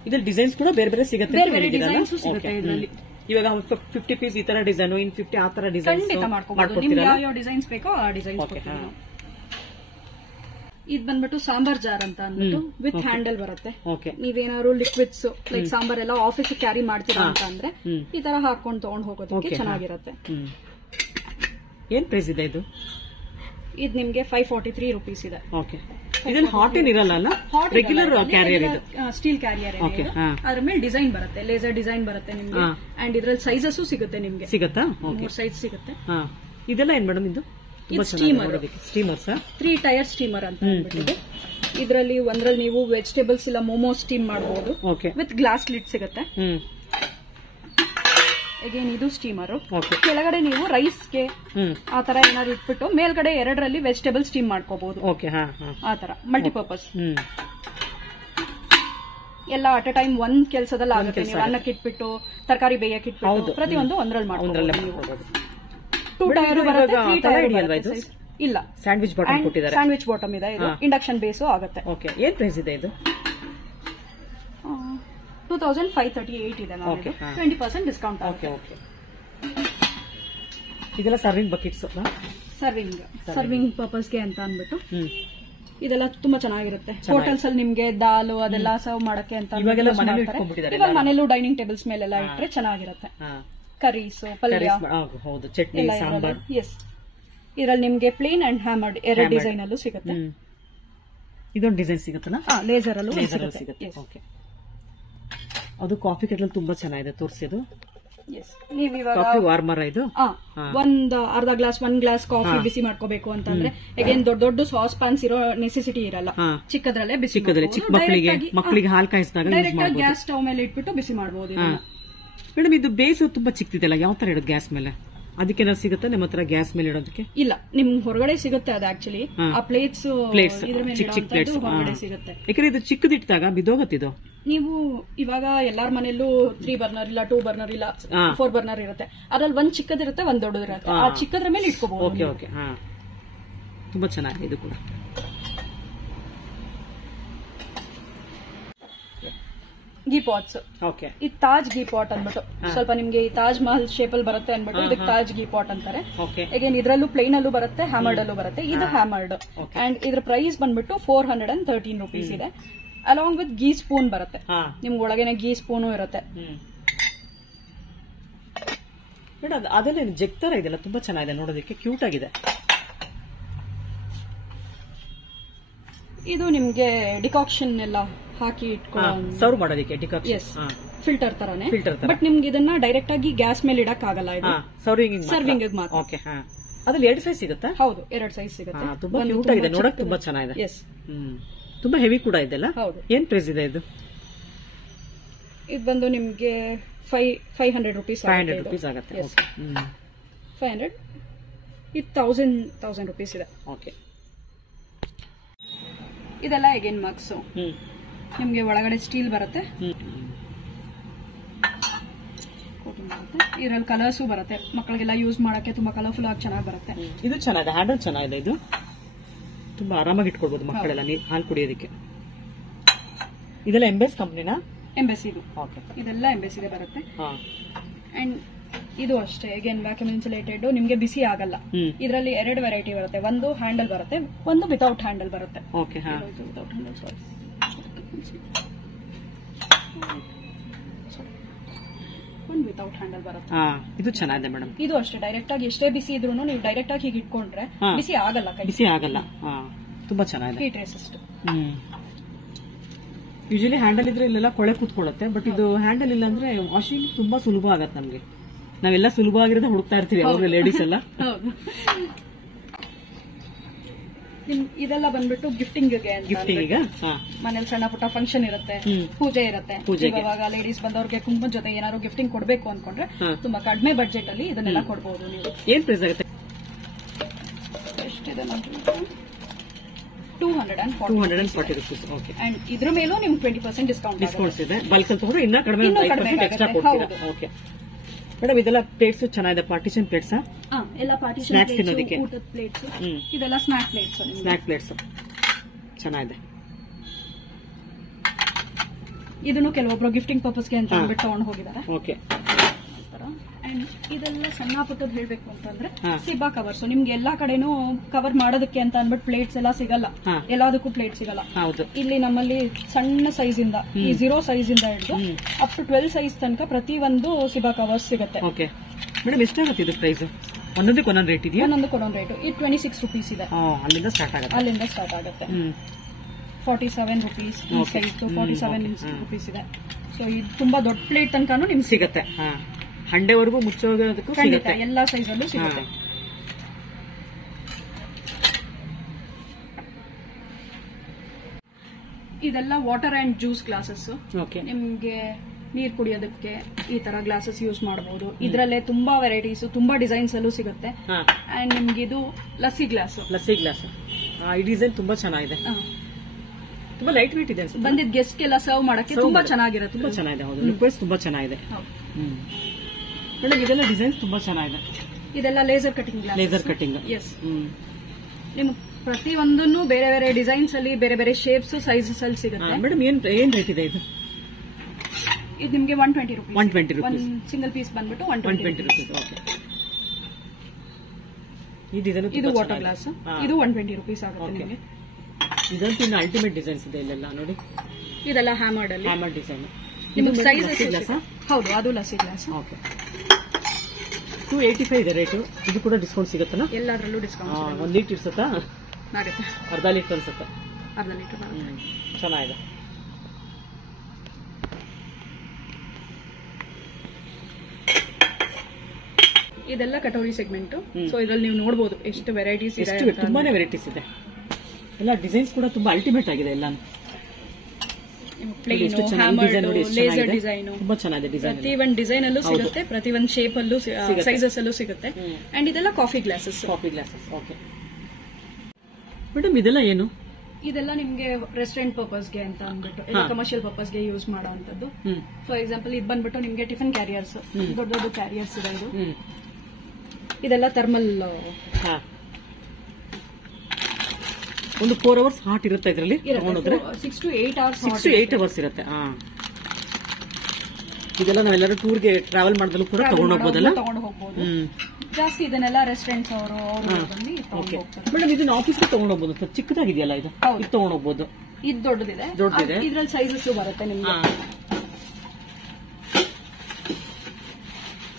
ಇದ್ರಲ್ಲಿ ಡಿಸೈನ್ಸ್ ಕೂಡ ಬೇರೆ ಬೇರೆ ಸಿಗುತ್ತೆ. ಬೇರೆ ಡಿಸೈನ್ಸ್ ಸಿಗುತ್ತೆ ಇದರಲ್ಲಿ. ಇವಾಗ 50 ಪೀಸ್ ಈ ತರ ಡಿಸೈನ್, ಇನ್ 50 ಆ ತರ ಡಿಸೈನ್ ಖಂಡಿತ ಮಾಡ್ಕೊಡ್ತೀರಾ. ನಿಮ್ಗೆ ಯಾವ ಡಿಸೈನ್ಸ್ ಬೇಕೋ ಆ ಡಿಸೈನ್ಸ್. ಇದು ಬಂದ್ಬಿಟ್ಟು ಸಾಂಬಾರ್ ಜಾರ್ ಅಂತ ಅಂದ್ಬಿಟ್ಟು ವಿತ್ ಹ್ಯಾಂಡಲ್ ಬರುತ್ತೆ. ನೀವೇನಾದ್ರು ಲಿಕ್ವಿಡ್ಸ್ ಲೈಕ್ ಸಾಂಬಾರ್ ಎಲ್ಲ ಆಫೀಸ್ ಕ್ಯಾರಿ ಮಾಡ್ತೀರಾ ಅಂತ ಅಂದ್ರೆ ಈ ತರ ಹಾಕೊಂಡು ತಗೊಂಡ್ ಹೋಗೋದಕ್ಕೆ ಚೆನ್ನಾಗಿರುತ್ತೆ. ಏನ್ ಪ್ರೈಸ್ ಇದೆ ಇದು? ಇದು ನಿಮ್ಗೆ 543 ರುಪೀಸ್ ಇದೆ. ಇದ್ರಲ್ಲಿ ಹಾಟ್ ಏನ್ ಇರಲ್ಲ ಅಲ್ಲ? ರೆಗ್ಯುಲರ್ ಕ್ಯಾರಿಯರ್ ಇದು, ಸ್ಟೀಲ್ ಕ್ಯಾರಿಯರ್. ಅದ್ರ ಮೇಲೆ ಡಿಸೈನ್ ಬರುತ್ತೆ, ಲೇಸರ್ ಡಿಸೈನ್ ಬರುತ್ತೆ ನಿಮ್ಗೆ. ಅಂಡ್ ಇದ್ರಲ್ಲಿ ಸೈಜಸ್ ಸಿಗುತ್ತೆ ನಿಮ್ಗೆ. ಸಿಗುತ್ತಾ? 3 ಸೈಜ್ ಸಿಗುತ್ತೆ. ಇದೆಲ್ಲ ಏನ್ ಮೇಡಮ್ ಇದು? ಸ್ಟೀಮರ್ 3 ಟೈರ್ ಸ್ಟೀಮರ್ ಅಂತ ಅಂದ್ಬಿಟ್ಟಿದೆ. ಇದರಲ್ಲಿ ಒಂದ್ರಲ್ಲಿ ನೀವು ವೆಜಿಟೇಬಲ್ಸ್ ಇಲ್ಲ ಮೋಮೋಸ್ ಸ್ಟೀಮ್ ಮಾಡಬಹುದು. ವಿತ್ ಗ್ಲಾಸ್ ಲಿಡ್ ಸಿಗುತ್ತೆ. ಅಗೇನ್ ಇದು ಸ್ಟೀಮರ್. ಕೆಳಗಡೆ ನೀವು ರೈಸ್ಗೆ ಆ ತರ ಏನಾದ್ರು ಇಟ್ಬಿಟ್ಟು ಮೇಲ್ಗಡೆ 2ರಲ್ಲಿ ವೆಜಿಟೇಬಲ್ ಸ್ಟೀಮ್ ಮಾಡ್ಕೋಬಹುದು. ಆ ತರ ಮಲ್ಟಿಪರ್ಪಸ್ ಎಲ್ಲ ಅಟ್ ಅ ಟೈಮ್ ಒಂದ್ ಕೆಲಸದಲ್ಲಿ ಆಗುತ್ತೆ. ನೀವು ಅನ್ನಕ್ಕೆ ಇಟ್ಬಿಟ್ಟು ತರಕಾರಿ ಬೇಯಕ್ಕೆ ಇಟ್ಬಿಟ್ಟು ಪ್ರತಿಯೊಂದು ಒಂದ್ರಲ್ಲಿ ಮಾಡ್ಬೋದು. 2 ಟೈರ್ ಬರುತ್ತೆ, 3 ಟೈರ್ ಇಲ್ಲ. ಸ್ಯಾಂಡ್ವಿಚ್ ಬಾಟಮ್ ಕೊಟ್ಟಿದ್ದಾರೆ. ಸ್ಯಾಂಡ್ವಿಚ್ ಬಾಟಮ್ ಇದೆ. ಇದು ಇಂಡಕ್ಷನ್ ಬೇಸು ಆಗುತ್ತೆ. ಏನ್ ಪ್ರೈಸ್ ಇದೆ ಇದು? 2538 ಇದೆ. 20% ಡಿಸ್ಕೌಂಟ್ ಆಗುತ್ತೆ. ಇದೆಲ್ಲ ಸರ್ವಿಂಗ್ ಬಕೆಟ್ಸ್, ಸರ್ವಿಂಗ್ ಪರ್ಪಸ್ಗೆ ಅಂತ ಅಂದ್ಬಿಟ್ಟು ಇದೆಲ್ಲ ತುಂಬಾ ಚೆನ್ನಾಗಿರುತ್ತೆ. ಹೋಟೆಲ್ಸ್ ಅಲ್ಲಿ ನಿಮ್ಗೆ ದಾಲು ಅದೆಲ್ಲ ಸರ್ವ್ ಮಾಡಕ್ಕೆ ಅಂತ ಇವಾಗ ಮನೇಲೂ ಡೈನಿಂಗ್ ಟೇಬಲ್ಸ್ ಮೇಲೆಲ್ಲ ಇಟ್ರೆ ಚೆನ್ನಾಗಿರುತ್ತೆ. ಕರೀಸ್, ಪಲ್ಯ, ಚಟ್ನಿ, ಸಾಂಬಾರ್. ಎಸ್, ಇದರಲ್ಲಿ ನಿಮ್ಗೆ ಪ್ಲೇನ್ ಅಂಡ್ ಹ್ಯಾಮರ್ಡ್ 2 ಡಿಸೈನ್ ಅಲ್ಲೂ ಸಿಗುತ್ತೆ. ಇದೊಂದು ಡಿಸೈನ್ ಸಿಗುತ್ತಲ್ಲ? ಲೇಸರ್ ಅಲ್ಲೂ ಸಿಗುತ್ತೆ. ಅದು ಕಾಫಿ ಕೆಟಲ್ ತುಂಬಾ ಚೆನ್ನಾಗಿದೆ ತೋರಿಸಿದ್ದು. ನೀವು ಇವಾಗ ಕಾಫಿ ವಾರ್ಮರ್ ಇದು. ಒಂದ್ ಅರ್ಧ ಗ್ಲಾಸ್ 1 ಗ್ಲಾಸ್ ಕಾಫಿ ಬಿಸಿ ಮಾಡ್ಕೋಬೇಕು ಅಂತಂದ್ರೆ ಅಗೇನ್ ದೊಡ್ಡ ಸಾಸ್ ಪ್ಯಾನ್ಸ್ ಇರೋ ನೆಸೆಸಿಟಿ ಇರಲ್ಲ. ಚಿಕ್ಕದ್ರಲ್ಲೇ ಬಿಸಿ, ಚಿಕ್ಕ ಮಕ್ಕಳಿಗೆ ಹಾಲು ಕಾಯಿಸಿದಾಗ ಡೈರೆಕ್ಟ್ ಗ್ಯಾಸ್ ಸ್ಟವ್ ಮೇಲೆ ಇಟ್ಬಿಟ್ಟು ಬಿಸಿ ಮಾಡಬಹುದು. ಮೇಡಮ್ ಇದು ಬೇಸು ತುಂಬಾ ಚಿಕ್ಕದಿದೆಲ್ಲ, ಯಾವ ತರ ಇಡೋದು ಗ್ಯಾಸ್ ಮೇಲೆ? ಅದಕ್ಕೆ ಸಿಗುತ್ತೆ ನಿಮ್ಮ ಹತ್ರ ಗ್ಯಾಸ್ ಮೇಲೆ ಇಡೋದಕ್ಕೆ? ಇಲ್ಲ, ನಿಮ್ ಹೊರಗಡೆ ಸಿಗುತ್ತೆ ಅದು. ಆಕ್ಚುಲಿ ಆ ಪ್ಲೇಟ್ಸ್ ಚಿಕ್ಕ ಪ್ಲೇಟ್ಸ್ ಹೊರಗಡೆ ಸಿಗುತ್ತೆ. ಯಾಕಂದ್ರೆ ಇದು ಚಿಕ್ಕದಿಟ್ಟಾಗ ಬಿದೋಗತ್ತಿದು. ನೀವು ಇವಾಗ ಎಲ್ಲಾರ ಮನೆಯಲ್ಲೂ 3 ಬರ್ನರ್ ಇಲ್ಲ, 2 ಬರ್ನರ್ ಇಲ್ಲ, 4 ಬರ್ನರ್ ಇರುತ್ತೆ. ಅದ್ರಲ್ಲಿ ಒಂದ್ ಚಿಕ್ಕದಿರುತ್ತೆ, ಒಂದ್ ದೊಡ್ಡದಿರುತ್ತೆ. ಆ ಚಿಕ್ಕದ್ರ ಮೇಲೆ ಇಟ್ಕೋಬಹುದು. ತುಂಬಾ ಚೆನ್ನಾಗಿದೆ ಇದು ಕೂಡ. ಗೀ ಪಾಟ್ಸ್. ಈ ತಾಜ್ ಗೀ ಪಾಟ್ ಅಂದ್ಬಿಟ್ಟು ಸ್ವಲ್ಪ ನಿಮ್ಗೆ ಈ ತಾಜ್ ಮಹಲ್ ಶೇಪ್ ಅಲ್ಲಿ ಬರುತ್ತೆ ಅಂದ್ಬಿಟ್ಟು ಇದಕ್ಕೆ ತಾಜ್ ಗೀ ಪಾಟ್ ಅಂತಾರೆ. ಅಗೇನ್ ಇದ್ರಲ್ಲೂ ಪ್ಲೇನ್ ಅಲ್ಲೂ ಬರುತ್ತೆ, ಹ್ಯಾಮರ್ಡ್ ಅಲ್ಲೂ ಬರುತ್ತೆ. ಇದು ಹ್ಯಾಮರ್ಡ್ ಅಂಡ್ ಇದ್ರ ಪ್ರೈಸ್ ಬಂದ್ಬಿಟ್ಟು 413 ರುಪೀಸ್ ಇದೆ. ಅಲಾಂಗ್ ವಿತ್ ಗೀ ಸ್ಪೂನ್ ಬರುತ್ತೆ. ನಿಮ್ಗೆ ಒಳಗೇನೆ ಗೀ ಸ್ಪೂನು ಇರುತ್ತೆ. ಅದನ್ನೇ ಜಗ್ ತರ ಇದೆಲ್ಲ ತುಂಬಾ ಚೆನ್ನಾಗಿದೆ ನೋಡೋದಕ್ಕೆ, ಕ್ಯೂಟ್ ಆಗಿದೆ. ಇದು ನಿಮ್ಗೆ ಡಿಕಾಕ್ಷನ್ ಎಲ್ಲ ಹಾಕಿ ಇಟ್ಕೊಂಡು ಸರ್ವ್ ಮಾಡೋದಕ್ಕೆ ಡಿಕಾಕ್ಷನ್ ಫಿಲ್ಟರ್ ತರಾನೇ. ಬಟ್ ನಿಮ್ಗೆ ಇದನ್ನ ಡೈರೆಕ್ಟ್ ಆಗಿ ಗ್ಯಾಸ್ ಮೇಲೆ ಇಡಕ್ ಆಗಲ್ಲ. ಇದು ಸರ್ವಿಂಗ್ ಮಾತ್ರ. ಅದ್ರಲ್ಲಿ 2 ಸೈಜ್ ಸಿಗುತ್ತೆ? ಹೌದು, 2 ಸೈಜ್ ಸಿಗುತ್ತೆ. ತುಂಬಾ ಕ್ಯೂಟ್ ಆಗಿದೆ, ನೋಡಕ್ ತುಂಬಾ ಚೆನ್ನಾಗಿದೆ. ತುಂಬಾ ಹೆವಿ ಕೂಡ ಇದೆಲ್ಲ. ಏನ್ ಪ್ರೈಸ್ ಇದೆ ಇದು? ಇದು ಬಂದು ನಿಮ್ಗೆ 500 ರುಪೀಸ್. 500 ರುಪೀಸ್ ಆಗುತ್ತೆ. 500. ಇದು 1000 ರುಪೀಸ್ ಇದೆ. ಇದೆಲ್ಲ ಅಗೇನ್ ಮಗ್ಸ್. ನಿಮ್ಗೆ ಒಳಗಡೆ ಸ್ಟೀಲ್ ಬರುತ್ತೆ, ಇದರಲ್ಲಿ ಕಲರ್ಸು ಬರುತ್ತೆ. ಮಕ್ಕಳಿಗೆಲ್ಲ ಯೂಸ್ ಮಾಡಕ್ಕೆ ತುಂಬಾ ಕಲರ್ಫುಲ್ ಆಗಿ ಚೆನ್ನಾಗಿ ಬರುತ್ತೆ. ಇದು ಚೆನ್ನಾಗಿದೆ, ಹ್ಯಾಂಡಲ್ ಚೆನ್ನಾಗಿದೆ. ಇದು ತುಂಬಾ ಆರಾಮಾಗಿ ಇಟ್ಕೊಳ್ಬಹುದು ಮಕ್ಕಳೆಲ್ಲ ಹಾಲು ಕುಡಿಯೋದಕ್ಕೆ. ಇದೆಲ್ಲ ಎಂಬೆಸ್ ಕಂಪ್ನಿನಾ? ಎಂಬೆಸ್ ಇದು. ಇದೆಲ್ಲ ಎಂಬೆಸಿಗೆ ಬರುತ್ತೆ. ಅಂಡ್ ಇದು ಅಷ್ಟೇ ಅಗೇನ್ ವ್ಯಾಕ್ಯೂಮ್ ಇನ್ಸುಲೇಟೆಡ್. ನಿಮ್ಗೆ ಬಿಸಿ ಆಗಲ್ಲ. ಇದರಲ್ಲಿ 2 ವೆರೈಟಿ ಬರುತ್ತೆ. ಒಂದು ಹ್ಯಾಂಡಲ್ ಬರುತ್ತೆ, ಒಂದು ವಿತೌಟ್ ಹ್ಯಾಂಡಲ್ ಬರುತ್ತೆ. ವಿತೌಟ್ ಹ್ಯಾಂಡಲ್, ಸಾರಿ. ಒಂದು ವಿತೌಟ್ ಹ್ಯಾಂಡಲ್ ಬರುತ್ತೆ. ಇದು ಚೆನ್ನಾಗಿದೆ ಮೇಡಮ್. ಇದು ಅಷ್ಟೇ ಡೈರೆಕ್ಟ್ ಆಗಿ ಎಷ್ಟೇ ಬಿಸಿ ಇದ್ರೂ ನೀವು ಡೈರೆಕ್ಟ್ ಆಗಿ ಹೀಗೆ ಇಟ್ಕೊಂಡ್ರೆ ಬಿಸಿ ಆಗಲ್ಲ. ಬಿಸಿ ಆಗಲ್ಲ. ತುಂಬಾ ಚೆನ್ನಾಗಿದೆ. Heat resist. ಯೂಶಲಿ ಹ್ಯಾಂಡಲ್ ಇದ್ರೆ ಇಲ್ಲೆಲ್ಲ ಕೊಳೆ ಕೂತ್ಕೊಳ್ಳುತ್ತೆ, ಬಟ್ ಇದು ಹ್ಯಾಂಡಲ್ ಇಲ್ಲ ಅಂದ್ರೆ ವಾಷಿಂಗ್ ತುಂಬಾ ಸುಲಭ ಆಗತ್ತೆ ನಮ್ಗೆ. ನಾವೆಲ್ಲ ಸುಲಭ ಆಗಿರೋದೇ ಹುಡುಕ್ತಾ ಇರ್ತೀವಿ ಅವ್ರ ಲೇಡೀಸ್ ಎಲ್ಲ. ಇದೆಲ್ಲ ಬಂದ್ಬಿಟ್ಟು ಗಿಫ್ಟಿಂಗ್ ಗಿಫ್ಟಿಂಗ್ ಮನೇಲಿ ಸಣ್ಣ ಪುಟ್ಟ ಫಂಕ್ಷನ್ ಇರುತ್ತೆ, ಪೂಜೆ ಇರುತ್ತೆ, ಇವಾಗ ಲೇಡೀಸ್ ಬಂದವ್ರಿಗೆ ಕುಂಕುಮದ ಜೊತೆ ಏನಾದ್ರು ಗಿಫ್ಟಿಂಗ್ ಕೊಡ್ಬೇಕು ಅನ್ಕೊಂಡ್ರೆ ತುಂಬಾ ಕಡಿಮೆ ಬಡ್ಜೆಟ್ ಅಲ್ಲಿ ಇದನ್ನೆಲ್ಲ ಕೊಡಬಹುದು ನೀವು. ಏನ್ ಪ್ರೈಸ್ ಆಗುತ್ತೆ? ಎಷ್ಟಿದೆ ನೋಡಿ, 240 rupees. ಓಕೆ. ಅಂಡ್ ಇದ್ರ ಮೇಲೂ ನಿಮ್ಗೆ 20% ಡಿಸ್ಕೌಂಟ್ಸ್ ಇದೆ. ಬಲ್ಕ್ ಅಂತ ಹೋದ್ರೆ ಇನ್ನ ಕಡಿಮೆ 5% ಎಕ್ಸ್ಟ್ರಾ ಕೊಡ್ತೀರಾ. ಓಕೆ ಮೇಡಮ್, ಇದೆಲ್ಲ ಪ್ಲೇಟ್ಸ್ ಚೆನ್ನಾಗಿದೆ. ಪಾರ್ಟಿಷನ್ ಪ್ಲೇಟ್ಸ್ ಎಲ್ಲ ಪಾರ್ಟಿಷನ್ ಸ್ನಾಕ್ಸ್ ತಿನ್ನೋದಕ್ಕೆ ಊಟದ ಪ್ಲೇಟ್ಸ್, ಇದೆಲ್ಲ ಸ್ನಾಕ್ ಪ್ಲೇಟ್ಸ್. ಸ್ನಾಕ್ ಪ್ಲೇಟ್ಸ್ ಚೆನ್ನಾಗಿದೆ. ಇದನ್ನು ಕೆಲವೊಬ್ರು ಗಿಫ್ಟಿಂಗ್ ಪರ್ಪಸ್ಗೆ ಅಂತ ಅಂದ್ಬಿಟ್ಟು ತಗೊಂಡು ಹೋಗಿದ್ದಾರೆ. ಓಕೆ. ಅಂಡ್ ಇದೆಲ್ಲ ಸಣ್ಣ ಪುಟ್ಟದ್ ಹೇಳ್ಬೇಕು ಅಂತಂದ್ರೆ ಸಿಬಾ ಕವರ್ಸ್. ನಿಮ್ಗೆ ಎಲ್ಲಾ ಕಡೆನೂ ಕವರ್ ಮಾಡೋದಕ್ಕೆ ಅಂತ ಅಂದ್ಬಿಟ್ಟು ಪ್ಲೇಟ್ಸ್ ಎಲ್ಲ ಸಿಗಲ್ಲ, ಎಲ್ಲದಕ್ಕೂ ಪ್ಲೇಟ್ ಸಿಗಲ್ಲ. ಇಲ್ಲಿ ನಮ್ಮಲ್ಲಿ ಸಣ್ಣ ಸೈಜ್ ಇಂದ ಈ 0 ಸೈಜ್ ಇಂದ ಹಿಡಿದು ಅಪ್ ಟು 12 ಸೈಜ್ ತನಕ ಪ್ರತಿ ಒಂದು ಸಿಬಾ ಕವರ್ಸ್ ಸಿಗುತ್ತೆ. ಓಕೆ ಮೇಡಮ್, ಎಷ್ಟಾಗುತ್ತೆ ಇದು ಪ್ರೈಸ್? ಒಂದೊಂದಕ್ಕೆ ಒಂದೊಂದು ರೇಟ್ ಇದೆಯಾ? ಒಂದೊಂದಕ್ಕೆ ಒಂದೊಂದು ರೇಟ್. ಇದು 26 rupees ಇದೆ. ಅಲ್ಲಿಂದ ಸ್ಟಾರ್ಟ್ ಆಗುತ್ತೆ. 47 rupees ಈ ಸೈಜ್ 47 rupees ಇದೆ. ಸೊ ಇದು ತುಂಬಾ ದೊಡ್ಡ ಪ್ಲೇಟ್ ತನಕನೂ ನಿಮ್ಗೆ ಸಿಗುತ್ತೆ. ಹಂಡೆವರೆಗೂ ಮುಚ್ಚೋಗೋದಕ್ಕೂ ಸಿಗುತ್ತೆ, ಎಲ್ಲಾ ಸೈಜ್ ಅಲ್ಲೂ ಸಿಗುತ್ತೆ. ಇದೆಲ್ಲ ವಾಟರ್ ಅಂಡ್ ಜ್ಯೂಸ್ ಗ್ಲಾಸಸ್. ನಿಮ್ಗೆ ನೀರ್ ಕುಡಿಯೋದಕ್ಕೆ ಈ ತರ ಗ್ಲಾಸಸ್ ಯೂಸ್ ಮಾಡಬಹುದು. ಇದ್ರಲ್ಲೇ ತುಂಬಾ ವೆರೈಟೀಸ್, ತುಂಬಾ ಡಿಸೈನ್ಸ್ ಅಲ್ಲೂ ಸಿಗುತ್ತೆ. ಅಂಡ್ ನಿಮ್ಗೆ ಇದು ಲಸ್ಸಿ ಗ್ಲಾಸ್. ಈ ಡಿಸೈನ್ ತುಂಬಾ ಚೆನ್ನಾಗಿದೆ, ತುಂಬಾ ಲೈಟ್ ವೇಟ್ ಇದೆ. ಬಂದಿದ್ ಗೆಸ್ಟ್ ಗೆಲ್ಲ ಸರ್ವ್ ಮಾಡಕ್ಕೆ ತುಂಬಾ ಚೆನ್ನಾಗಿರುತ್ತೆ. ತುಂಬಾ ಚೆನ್ನಾಗಿದೆ. ಹೌದು, ಲುಕ್ ತುಂಬಾ ಚೆನ್ನಾಗಿದೆ. ಮೇಡಮ್, ಇದೆಲ್ಲ ಡಿಸೈನ್ಸ್ ತುಂಬಾ ಚೆನ್ನಾಗಿದೆ. ಇದೆಲ್ಲ laser cutting glass. Laser cutting. Yes. ನಿಮ್ಗೆ ಪ್ರತಿ ಒಂದನ್ನು ಬೇರೆ ಬೇರೆ ಡಿಸೈನ್ಸ್ ಅಲ್ಲಿ, ಬೇರೆ ಬೇರೆ ಶೇಪ್ಸ್, ಸೈಜಸ್ ಅಲ್ಲಿ ಸಿಗುತ್ತೆ. ಮೇಡಮ್, ಏನ್ ರೇಟ್ ಇದೆ ಇದು? ಇದು ನಿಮ್ಗೆ 120 rupees. 120 rupees. ಸಿಂಗಲ್ ಪೀಸ್ ಬಂದ್ಬಿಟ್ಟು 120 rupees. ಓಕೆ. ಈ ಡಿಸೈನ್ ಇದು ವಾಟರ್ ಗ್ಲಾಸ್. ಇದು 120 rupees ಆಗುತ್ತೆ ನಿಮಗೆ. ಇದಂತೂ ಇನ್ನು ಅಲ್ಟಿಮೇಟ್ ಡಿಸೈನ್ಸ್ ಇದೆ ಇಲ್ಲೆಲ್ಲ ನೋಡಿ. ಇದೆಲ್ಲ ಹ್ಯಾಮರ್ಡ್ ಅಲ್ಲಿ. Hammered design. ನಿಮಗೆ ಸೈಜ್ ಹೌದು, ಅದು ಲಸ್ಸಿ ಗ್ಲಾಸ್. ಓಕೆ. 285 ಇದೆ ರೇಟು. ಇದು ಕೂಡ ಡಿಸ್ಕೌಂಟ್ ಸಿಗುತ್ತಲ್ಲ? ಎಲ್ಲದರಲ್ಲೂ ಡಿಸ್ಕೌಂಟ್. 1 ಲೀಟರ್ ಇರ್ಸತ್ತಾ? ಆಗುತ್ತೆ. ಅರ್ಧ ಲೀಟರ್ ಅನ್ಸುತ್ತೆ. ಅರ್ಧ ಲೀಟರ್. ಚೆನ್ನಾಗಿದೆ. ಇದೆಲ್ಲ ಕಟೋರಿ ಸೆಗ್ಮೆಂಟ್. ಸೊ ಇದ್ರಲ್ಲಿ ನೀವು ನೋಡಬಹುದು ಎಷ್ಟು ವೆರೈಟೀಸ್ ಇದೆ. ತುಂಬಾನೇ ವೆರೈಟೀಸ್ ಇದೆ. ಎಲ್ಲ ಡಿಸೈನ್ಸ್ ಕೂಡ ತುಂಬಾ ಅಲ್ಟಿಮೇಟ್ ಆಗಿದೆ. ಎಲ್ಲ ಲೇಸರ್ ಡಿಸೈನ್ ತುಂಬಾ ಚೆನ್ನಾಗಿದೆ. ಪ್ರತಿ ಒಂದು ಡಿಸೈನ್ ಅಲ್ಲೂ ಸಿಗುತ್ತೆ, ಪ್ರತಿ ಒಂದು ಶೇಪ್ ಅಲ್ಲೂ, ಸೈಜಸ್ ಅಲ್ಲೂ ಸಿಗುತ್ತೆ. ಅಂಡ್ ಇದೆಲ್ಲ ಕಾಫಿ ಗ್ಲಾಸಸ್. ಓಕೆ ಮೇಡಮ್, ಇದೆಲ್ಲ ಏನು? ಇದೆಲ್ಲ ನಿಮ್ಗೆ ರೆಸ್ಟೋರೆಂಟ್ ಪರ್ಪಸ್ಗೆ ಅಂತ ಅಂದ್ಬಿಟ್ಟು, ಕಮರ್ಷಿಯಲ್ ಪರ್ಪಸ್ಗೆ ಯೂಸ್ ಮಾಡೋಂಥದ್ದು. ಫಾರ್ ಎಕ್ಸಾಂಪಲ್ ಇದು ಬಂದ್ಬಿಟ್ಟು ನಿಮ್ಗೆ ಟಿಫಿನ್ ಕ್ಯಾರಿಯರ್ಸ್, ದೊಡ್ಡ ದೊಡ್ಡ ಕ್ಯಾರಿಯರ್ಸ್ ಇದೆ. ಇದೆಲ್ಲ ಥರ್ಮಲ್. ಒಂದು 4 hours ಹಾಟ್ ಇರುತ್ತೆ ಇದರಲ್ಲಿ. 6 to 8 hours ಇರುತ್ತೆ. ಇದೆಲ್ಲ ನಾವೆಲ್ಲರೂ ಟೂರ್ಗೆ ಟ್ರಾವೆಲ್ ಮಾಡಿದ್ರು ಕೂಡ ತಗೊಂಡು ಹೋಗ್ಬೋದಲ್ಲ? ತಗೊಂಡು ಹೋಗ್ಬೋದು. ಜಾಸ್ತಿ ಇದನ್ನೆಲ್ಲ ರೆಸ್ಟೋರೆಂಟ್ಸ್ ಅವರು ಬಂದು ತಗೊಂಡು ಹೋಗ್ತಾರೆ. ಮೇಡಮ್, ಇದನ್ನ ಆಫೀಸ್ಗೆ ತಗೊಂಡು ಹೋಗ್ಬೋದು. ಚಿಕ್ಕದಾಗಿದೆಯಲ್ಲ ಇದು? ಇದು ತಗೊಂಡು ಹೋಗ್ಬೋದು. ಇದು ದೊಡ್ಡದಿದೆ. ಇದ್ರಲ್ಲಿ ಸೈಜಸ್ ಬರುತ್ತೆ ನಿಮ್ಗೆ.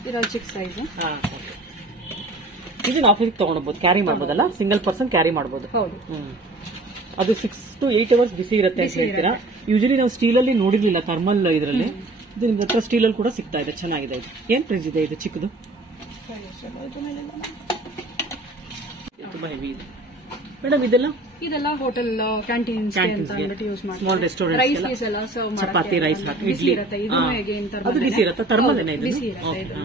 ಇದ್ರಲ್ಲಿ ಚಿಕ್ಕ ಸೈಜ್. ಇದನ್ನ ಆಫೀಸ್ಗೆ ತಗೊಂಡು ಹೋಗ್ಬೋದು, ಕ್ಯಾರಿ ಮಾಡ್ಬೋದಲ್ಲ? ಸಿಂಗಲ್ ಪರ್ಸನ್ ಕ್ಯಾರಿ ಮಾಡ್ಬೋದು. ಹೌದು. ಅದು 6 to 8 hours ಬಿಸಿ ಇರುತ್ತೆ ಅಂತ ಹೇಳ್ತೀರಾ. ಯೂಶಲಿ ನಾವು ಸ್ಟೀಲ್ ಅಲ್ಲಿ ನೋಡಿರ್ಲಿಲ್ಲ ಥರ್ಮಲ್ ಇದರಲ್ಲಿ. ಇದು ನಿಮ್ಗೆ ಹತ್ರ ಸ್ಟೀಲ್ ಅಲ್ಲಿ ಕೂಡ ಸಿಗ್ತಾ ಇದೆ. ಚೆನ್ನಾಗಿದೆ. ಇದು ಏನ್ ಪ್ರೈಸ್ ಇದೆ ಇದು ಚಿಕ್ಕದು? ತುಂಬಾ ಹೆವಿ ಇದೆ. ಮೇಡಮ್, ಇದೆಲ್ಲ ಹೋಟೆಲ್ ಕ್ಯಾಂಟೀನ್ಸ್ ಅಂತ ಅಂದ್ಬಿಟ್ಟು ಯೂಸ್ ಮಾಡ್ತಾರೆ. ಸ್ಮಾಲ್ ರೆಸ್ಟೋರೆಂಟ್ ರೈಸ್ ಎಲ್ಲ ಸರ್ವ್ ಮಾಡಕ್ಕೆ. ಚಪಾತಿ ರೈಸ್ ಹಾಕಿ ಇಡ್ಲಿ. ಇದು ಹೇಗೆ ಅದು ಬಿಸಿ ಇರುತ್ತೆ. ಥರ್ಮಲ್ ಏನೇ ಬಿಸಿ ಇರುತ್ತೆ.